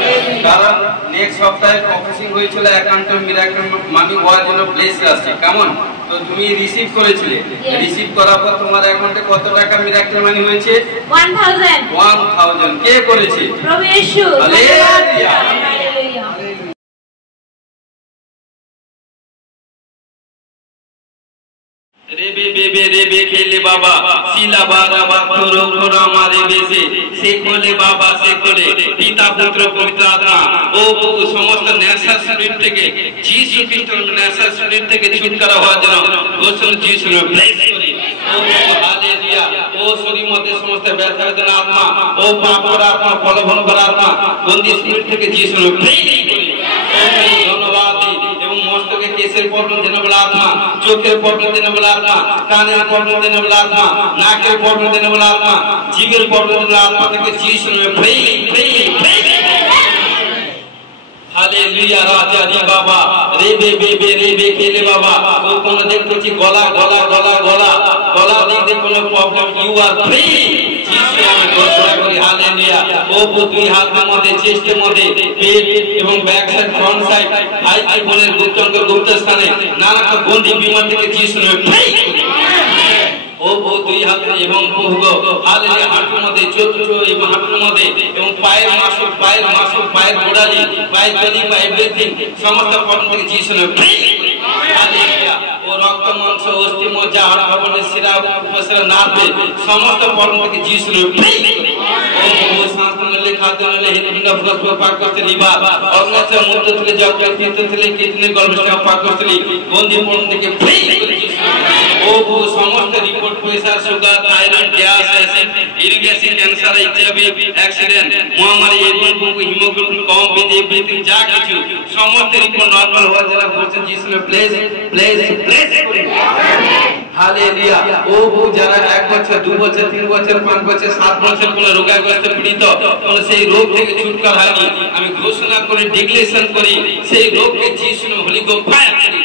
কারণ নেক্সট সপ্তাহে প্রফেসিং হয়েছিল অ্যাকাউন্টে মিরাকেল মানি হওয়ার জন্য ব্লেস আসছে। কেমন? তো তুমি রিসিভ করেছিলে, রিসিভ করার পর তোমার অ্যাকাউন্টে কত টাকা মিরাকেল মানি হয়েছে? 1000। কে করেছে? প্রভু যিশু। হালেলুয়া। रेबे बेबे रेबे खेले बाबा सीला बारा बातरो खोरा मारे बेसे से खोले बाबा से खोले पिता पुत्र पवित्र आत्मा ओ समस्त नेशनल स्पिरिट থেকে যিশু খ্রিস্টের ন্যাশনাল স্পিরিট থেকে ছুটকারা হওয়ার জন্য গোসল যিশু ব্লেস করি। ও হালেলুয়া। ও শরীর মধ্যে সমস্ত ব্যথা বেদনা আত্মা ও পাপ করা আত্মা প্রলোভন করা আত্মা বন্দি স্পিরিট থেকে যিশু ব্লেস করি। ধন্যবাদ এবং মস্তকে কেশের প্রবলেম দেনে বলা আত্মা, চোখের প্রবলেম দেনে বলা আত্মা, কানের প্রবলেম দেনে বলা আত্মা, নাকের প্রবলেম দেনে বলা আত্মা, জিভের প্রবলেম দেনে আত্মা থেকে যিশু নামে free free free. Hallelujah. Hallelujah রাজা রে বাবা রে বে বে বে রে বে খেলে বাবা ও কোন দেখতেছি গলা গলা গলা গলা গলা দিকে কোনো প্রবলেম ইউ আর ফ্রি যিশু নামে ঘোষণা করি হালেলুয়া ও দুই হাতের মধ্যে চেস্টের মধ্যে পেট এবং ব্যাক সাইড ফ্রন্ট সাইড হাই জীবনের গুপ্তাঙ্গ গুপ্তস্থানে নানা গন্ধি বিমার থেকে যিশু নামে ফ্রি ও দুই হাতে এবং হালেলুয়া হাঁটুর মধ্যে চতুর্থ এবং হাঁটুর মধ্যে এবং পায়ের মাসুল পায়ের গোড়ালি পায়ের তলি বা এভরিথিং সমস্ত প্রবলেম থেকে যিশু নামে ফ্রি হালেলুয়া ও রক্ত মাংস অস্থি মজ্জা হাড় কবলে শিরা উপশিরা নার্ভে সমস্ত প্রবলেম থেকে যিশু নামে ফ্রি ও শ্বাস নিলে খাদ্য নিলে হৃদপিণ্ড ফুসফুস পাকস্থলী লিভার অগ্নাশয় মূত্রথলি যকৃৎ পিত্তথলি কিডনি গলব্লাডার পাকস্থলী গন্ধি প্রবলেম থেকে ফ্রি ও সমস্ত report pressure sugar thyroid gas acid uric acid cancer HIV accident মহামারী হিমোগ্লোবিন কম বৃদ্ধি ব্রিথিং যা কিছু সমস্ত রিপোর্ট নরমাল হওয়ার জন্য বলছেন যিশু প্লেস হালেলুয়া ও যারা 1 বছর 2 বছর 3 বছর 5 বছর 7 বছর কোন রোগাগ্রস্ত পীড়িত কোন সেই রোগ থেকে ছুটকারা হয়নি আমি ঘোষণা করি ডিক্লেরেশন করি সেই রোগকে যিশু হোলি গো ফায়ার করি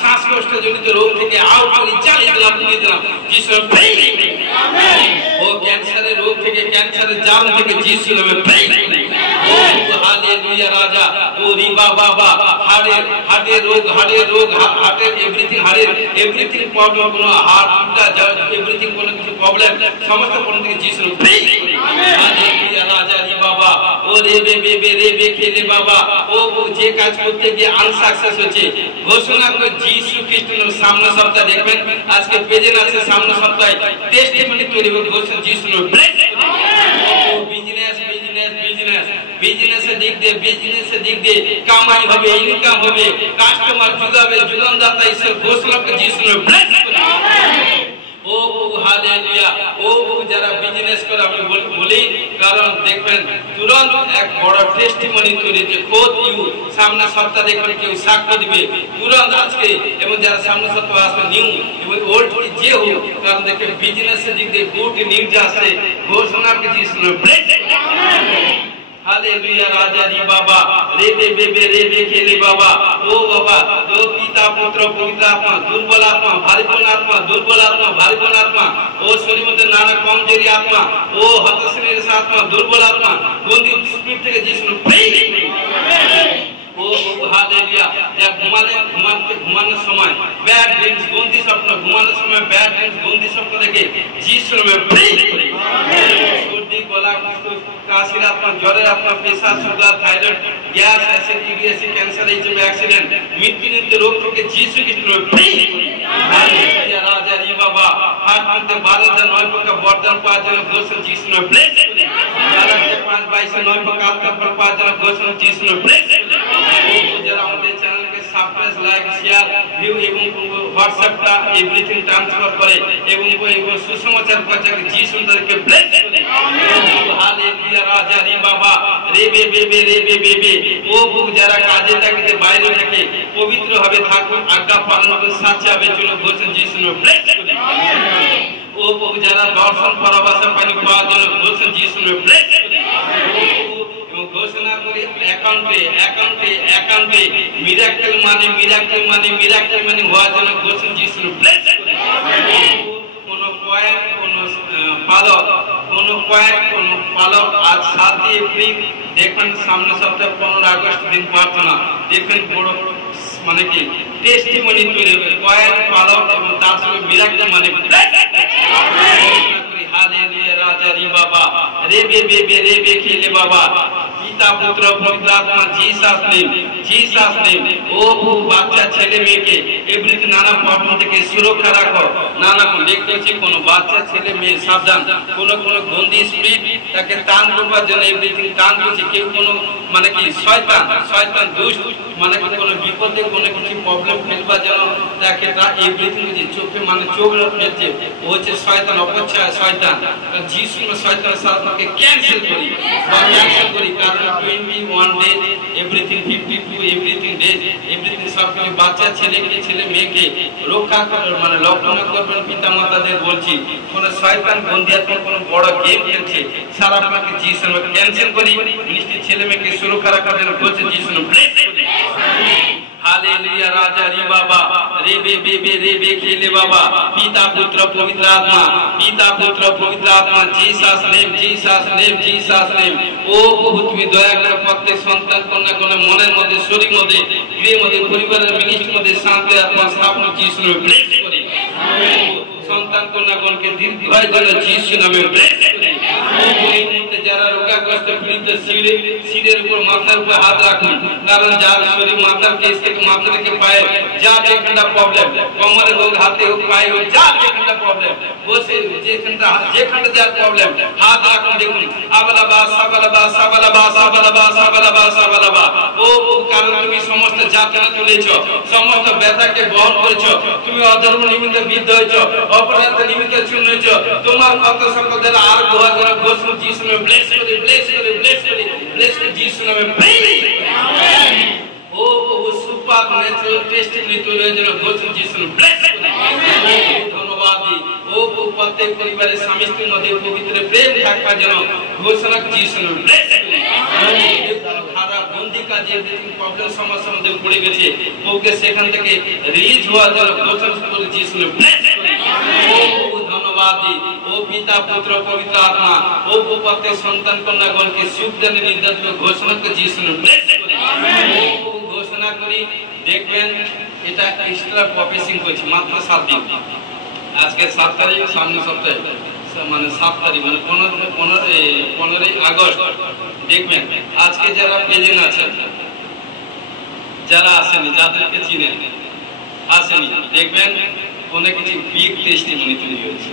শ্বাসকষ্ট জনিত রোগ থেকে আউট করি চালিয়ে দিলাম পুড়িয়ে দিলাম যিশু আমেন ও ক্যান্সারের রোগ থেকে ক্যান্সারের জাম থেকে যিশু নামে ও হালেলুয়া রাজা ও রিবা বাবা হার্টের রোগ হার্টের এভরিথিং প্রবলেম কোন হার্টটা এভরিথিং কোন কিছু প্রবলেম সমস্ত প্রবলেম থেকে যিশু নামে হালেলুয়া রাজা রি বাবা ও রেবে বেবে রেবে খেলে বাবা ও যে কাজ করতে গিয়ে আনসাকসেস হচ্ছে ঘোষণা করে যিশু খ্রিস্টের সামনে সপ্তাহ দেখবেন আজকে পেজে আছে সামনে সপ্তাহে টেস্টিমনি তৈরি হবে ঘোষণা যিশু বিজনেসের দিক দিয়ে কামাই হবে ইনকাম হবে কাস্টমার জুগাবে জুগানদাতা ঈশ্বর ঘোষণা করে যিশু ও হালেলুয়া ও যারা বিজনেস করে আমি বলি কারণ দেখবেন তুরন্ত এক বড় টেস্টিমনি তৈরি হচ্ছে খোদ ইউ সামনে সপ্তাহ দেখবেন কেউ সাক্ষ্য দিবে তুরন্ত আজকে এবং যারা সামনে সপ্তাহ আসবে নিউ এবং ওল্ড যে হোক কারণ দেখবেন বিজনেসের দিক দিয়ে গুড নিউজ আসে ঘোষণা করে যিশু हालेलुया राजा री बाबा रे बेबे रे खेले बाबा ओ बाबा दो पिता पुत्र पवित्र आत्मा दुर्बल आत्मा भारीपन आत्मा दुर्बल आत्मा भारीपन आत्मा ओ शरीर में नाना कमजोरी आत्मा ओ हताशा आत्मा दुर्बल आत्मा गंदी स्पिरिट থেকে যিশু ओ हालेलुया या घुमाने समय बैड ड्रीम्स गंदी स्वप्न घुमाने समय बैड ड्रीम्स गंदी स्वप्न देखे যিশু में फ्री सर्दी गला काशिर आत्मा ज्वरेर आत्मा pressure sugar thyroid gas acid uric cancer HIV accident মৃত্যুজনিত রোগ থেকে যিশু খ্রিস্ট फ्री हालेलुया राजा री बाबा हाथ में 12 প্রকার বরদান পাওয়ার জন্য ঘোষণা যিশু ব্লেস গালাতিয়া 5:22 প্রকার আত্মা পাওয়ার জন্য ঘোষণা যিশু ব্লেস যারা আমাদের চ্যানেলকে সাবস্ক্রাইব লাইক শেয়ার ভিউ এবং হোয়াটসঅ্যাপটা এভরিথিং ট্রান্সফার করে এবং সুসমাচার প্রচার যিশু তাদেরকে ব্লেস করে হালেলুয়া রাজা রে বাবা রে বেবে রে বেবে ও যারা কাজে থাকে বাইরে থাকে পবিত্র ভাবে থাকুন আজ্ঞা পালন করে সাচাবে জন্য ঘোষণা যিশু ব্লেস করে ও যারা দর্শন পরবাসা পানি পাওয়ার জন্য ঘোষণা যিশু ব্লেস করে ঘোষণা করি একান্তে মিরাকেল মানে হওয়ার জন্য ঘোষণা যিশু ব্লেস করে কোন পয়েন্ট কোন পালক আজ 7 এপ্রিল দেখবেন সামনে সপ্তাহে 15 আগস্ট দিন প্রার্থনা দেখবেন বড় মানে কি টেস্টিমনি তৈরি হবে পয়েন্ট পালক এবং তার সঙ্গে মিরাকেল মানে हालेलुया राजा री बाबा रे बेबे खेले बाबा पिता पुत्र पवित्र आत्मा जीसस नेम ओ বাচ্চা ছেলে মেয়েকে এভরিথিং নানা প্রবলেম থেকে সুরক্ষা রাখো নানা কোন দেখতেছি কোন বাচ্চা ছেলে মেয়ে সাবধান কোন গন্দি স্পিরিট তাকে টান করবার জন্য এভরিথিং টান করছে কেউ কোন মানে কি শয়তান দুষ্ট মানে কোন বিপদে কোন কিছু প্রবলেম ফেলবার জন্য তাকে তা এভরিথিং যে চোখে মানে চোখ ফেলছে ও হচ্ছে শয়তান অপচ্ছায় শয়তান যিশু শয়তানের সাথে ক্যান্সেল করি কারণ 21 day everything 52 everything day everything সব বাচ্চা ছেলে মেয়েকে রক্ষা করার মানে লক্ষ্য করবেন পিতামাতাদের বলছি কোন শয়তান বন্দি আত্মা কোন বড় গেম খেলছে সারা আপনাকে যিশু নামে ক্যান্সেল করি মিষ্টি ছেলে মেয়েকে সুরক্ষা রাখার জন্য বলছে যিশু নামে ব্লেস করি हालेलुया राजा रे बाबा रे बे बे बे रे बे खेले बाबा पिता पुत्र पवित्र आत्मा जीसस नेम ओ बहुत তুমি দয়া করে প্রত্যেক সন্তান কন্যা কন্যা মনের মধ্যে শরীর মধ্যে গৃহের মধ্যে পরিবারের মিনিস্ট্রি মধ্যে শান্তি আত্মা স্থাপন যিশু নামে ব্লেস করি সন্তান কন্যাগণকে দীর্ঘায়ু জন্য যিশু নামে ব্লেস করি এই মুহূর্তে যারা রোগাগ্রস্ত পীড়িত শিরের উপর মাথার উপর হাত রাখুন কারণ যার শরীর মাথার কেস থেকে মাথা থেকে পায়ে যা যেখানটা প্রবলেম কোমরে হোক হাতে হোক পায়ে হোক যা যেখানটা প্রবলেম বসে যেখানটা যার প্রবলেম হাত রাখুন দেখুন আবালাবা সাবালাবা ও কারণ তুমি সমস্ত যাতনা তুলেছ সমস্ত ব্যথাকে বহন করেছো তুমি অধর্ম নিমিত্ত বিদ্ধ হয়েছো অপরাধ নিমিত্ত চূর্ণ হয়েছো তোমার কত সকল দ্বারা আর দোয়া করে ঘোষণা যিশু নামে ব্লেস করে যিশু নামে আমেন ও বহু সুপার ন্যাচুরাল টেস্টিমনি তৈরি হয়ে যেন ঘোষণা যিশু নামে ব্লেস করে ধন্যবাদ দিই ও বহু প্রত্যেক পরিবারের স্বামী স্ত্রীর মধ্যে পবিত্র প্রেম থাকা যেন ঘোষণা যিশু নামে ব্লেস করে খারাপ বন্দি কাজে প্রবলেম সমস্যার মধ্যে পড়ে গেছে ওকে সেখান থেকে রিলিজ হওয়ার জন্য ঘোষণা করে যিশু নামে ব্লেস করে ধন্যবাদ দিই ও পিতা পুত্র পবিত্র আত্মা ও প্রত্যেক সন্তান কন্যাগণকে সুখ দানের নির্দেশ ঘোষণা করে যিশু নামে ব্লেস করে ঘোষণা করি দেখবেন এটা এক্সট্রা প্রফেসিং করছে মাত্র 7 দিন আজকে 7 তারিখ সামনে সপ্তাহে মানে 7 তারিখ মানে 15 আগস্ট দেখবেন আজকে যারা প্রেজেন্ট আছেন যারা আসেনি যাদেরকে চিনেন আসেনি দেখবেন কোনো কিছু বিগ টেস্টিমনি তৈরি হয়েছে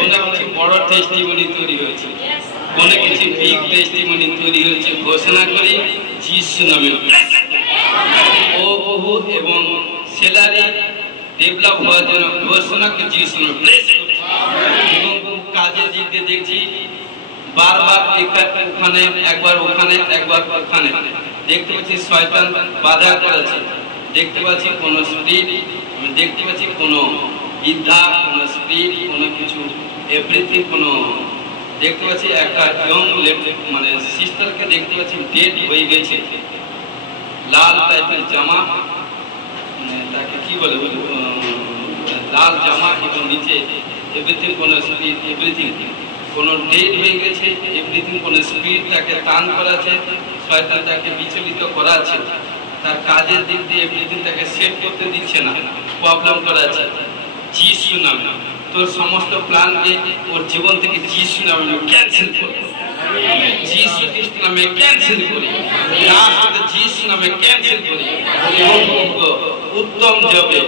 কোনো কিছু বড় টেস্টিমনি তৈরি হয়েছে কোনো কিছু বিগ টেস্টিমনি তৈরি হয়েছে ঘোষণা করি যিশু নামে ও বহু এবং স্যালারি ডেভেলপ হওয়ার জন্য ঘোষণা করে যিশু নামে ব্লেস করছি এবং কাজের দিক দিয়ে দেখছি বারবার ওখানে একবার ওখানে একবার ওখানে দেখতে পাচ্ছি শয়তান বাধা করেছে দেখতে পাচ্ছি কোন স্পিরিট দেখতে পাচ্ছি কোন বিদ্যা কোন স্পিরিট কোন কিছু এভরিথিং কোন দেখতে পাচ্ছি একটা ইয়ং মানে সিস্টারকে দেখতে পাচ্ছি ডেড হয়ে গেছে লাল টাইপের জামা তাকে কি বলে লাল জামা এবং নিচে এভরিথিং কোন স্পিরিট এভরিথিং কোন ডেড হয়ে গেছে এভরিথিং কোন স্পিরিট তাকে টান করাছে শয়তান তাকে বিচলিত করাচ্ছে তার কাজের দিক দিয়ে এভরিথিং তাকে সেট করতে দিচ্ছে না প্রবলেম করাচ্ছে যিশু নামে তোর সমস্ত প্ল্যানকে ওর জীবন থেকে যিশু নামে ক্যান্সেল করি যিশু খ্রিস্ট নামে ক্যান্সেল করি যিশু নামে ক্যান্সেল করি উত্তম জবে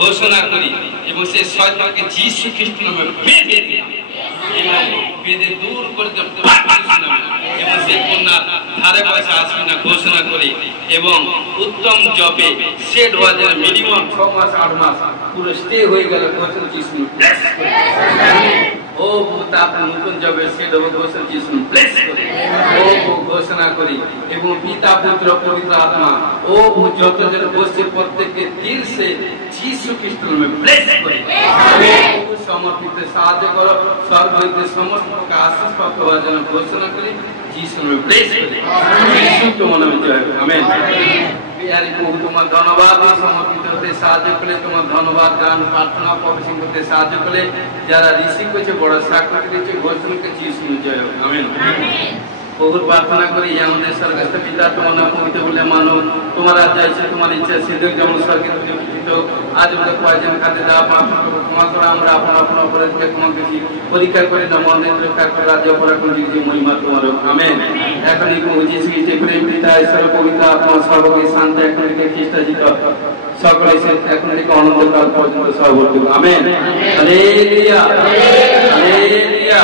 ঘোষণা করি এবং সে শয়তানকে যিশু খ্রিস্ট নামে বেঁধে দিই বেঁধে দূর করে এবং সে কন্যার ধারে পয়সা আসবে না ঘোষণা করি এবং উত্তম জবে সেট হওয়া যায় মিনিমাম 6 মাস 8 মাস পুরো স্টে হয়ে গেল ঘোষণা যিশু ও তারপর নতুন জবে সেট হবে ঘোষণা যিশু ব্লেস করি ও ঘোষণা করি এবং পিতা পুত্র পবিত্র আত্মা ও যত জন বসে প্রত্যেককে দিল সে যিশু খ্রিস্ট নামে ব্লেস করি সমর্পিত সাহায্য করো স্বর্গ হইতে সমস্ত আশীষ প্রাপ্ত হওয়ার জন্য ঘোষণা করি যিশু নামে ব্লেস করি যিশু তোমার নামে জয় আমেন বিহারী প্রভু তোমার ধন্যবাদ সমর্পিত হতে সাহায্য করে তোমার ধন্যবাদ গান প্রার্থনা প্রবেশন করতে সাহায্য করে যারা রিসিভ করেছে বড় সাক্ষাৎ দিয়েছে ঘোষণা করে যিশু নামে জয় আমেন बहुत प्रार्थना करी আমাদের স্বর্গস্থ পিতা তোমার নাম পবিত্র বলে মানো তোমার রাজ্য আসে তোমার ইচ্ছা সিদ্ধ যেমন স্বর্গে পবিত্র আজ আমাদের প্রয়োজন খাতে দাও ক্ষমা করো আমরা আপন আপন অপরাধকে ক্ষমা করি পরীক্ষা করে দাও আমাদের রক্ষা করো রাজ্য পরাক্রম দিকে মহিমা তোমার আমেন এখন এই প্রভু যিশু খ্রিস্ট প্রেম পিতা ঈশ্বর পবিত্র আত্মা সর্বকে শান্তি এখন থেকে খ্রিস্টাজিত সকলে এখন থেকে অনন্তকাল পর্যন্ত সর্বত্র আমেন হালেলুয়া হালেলুয়া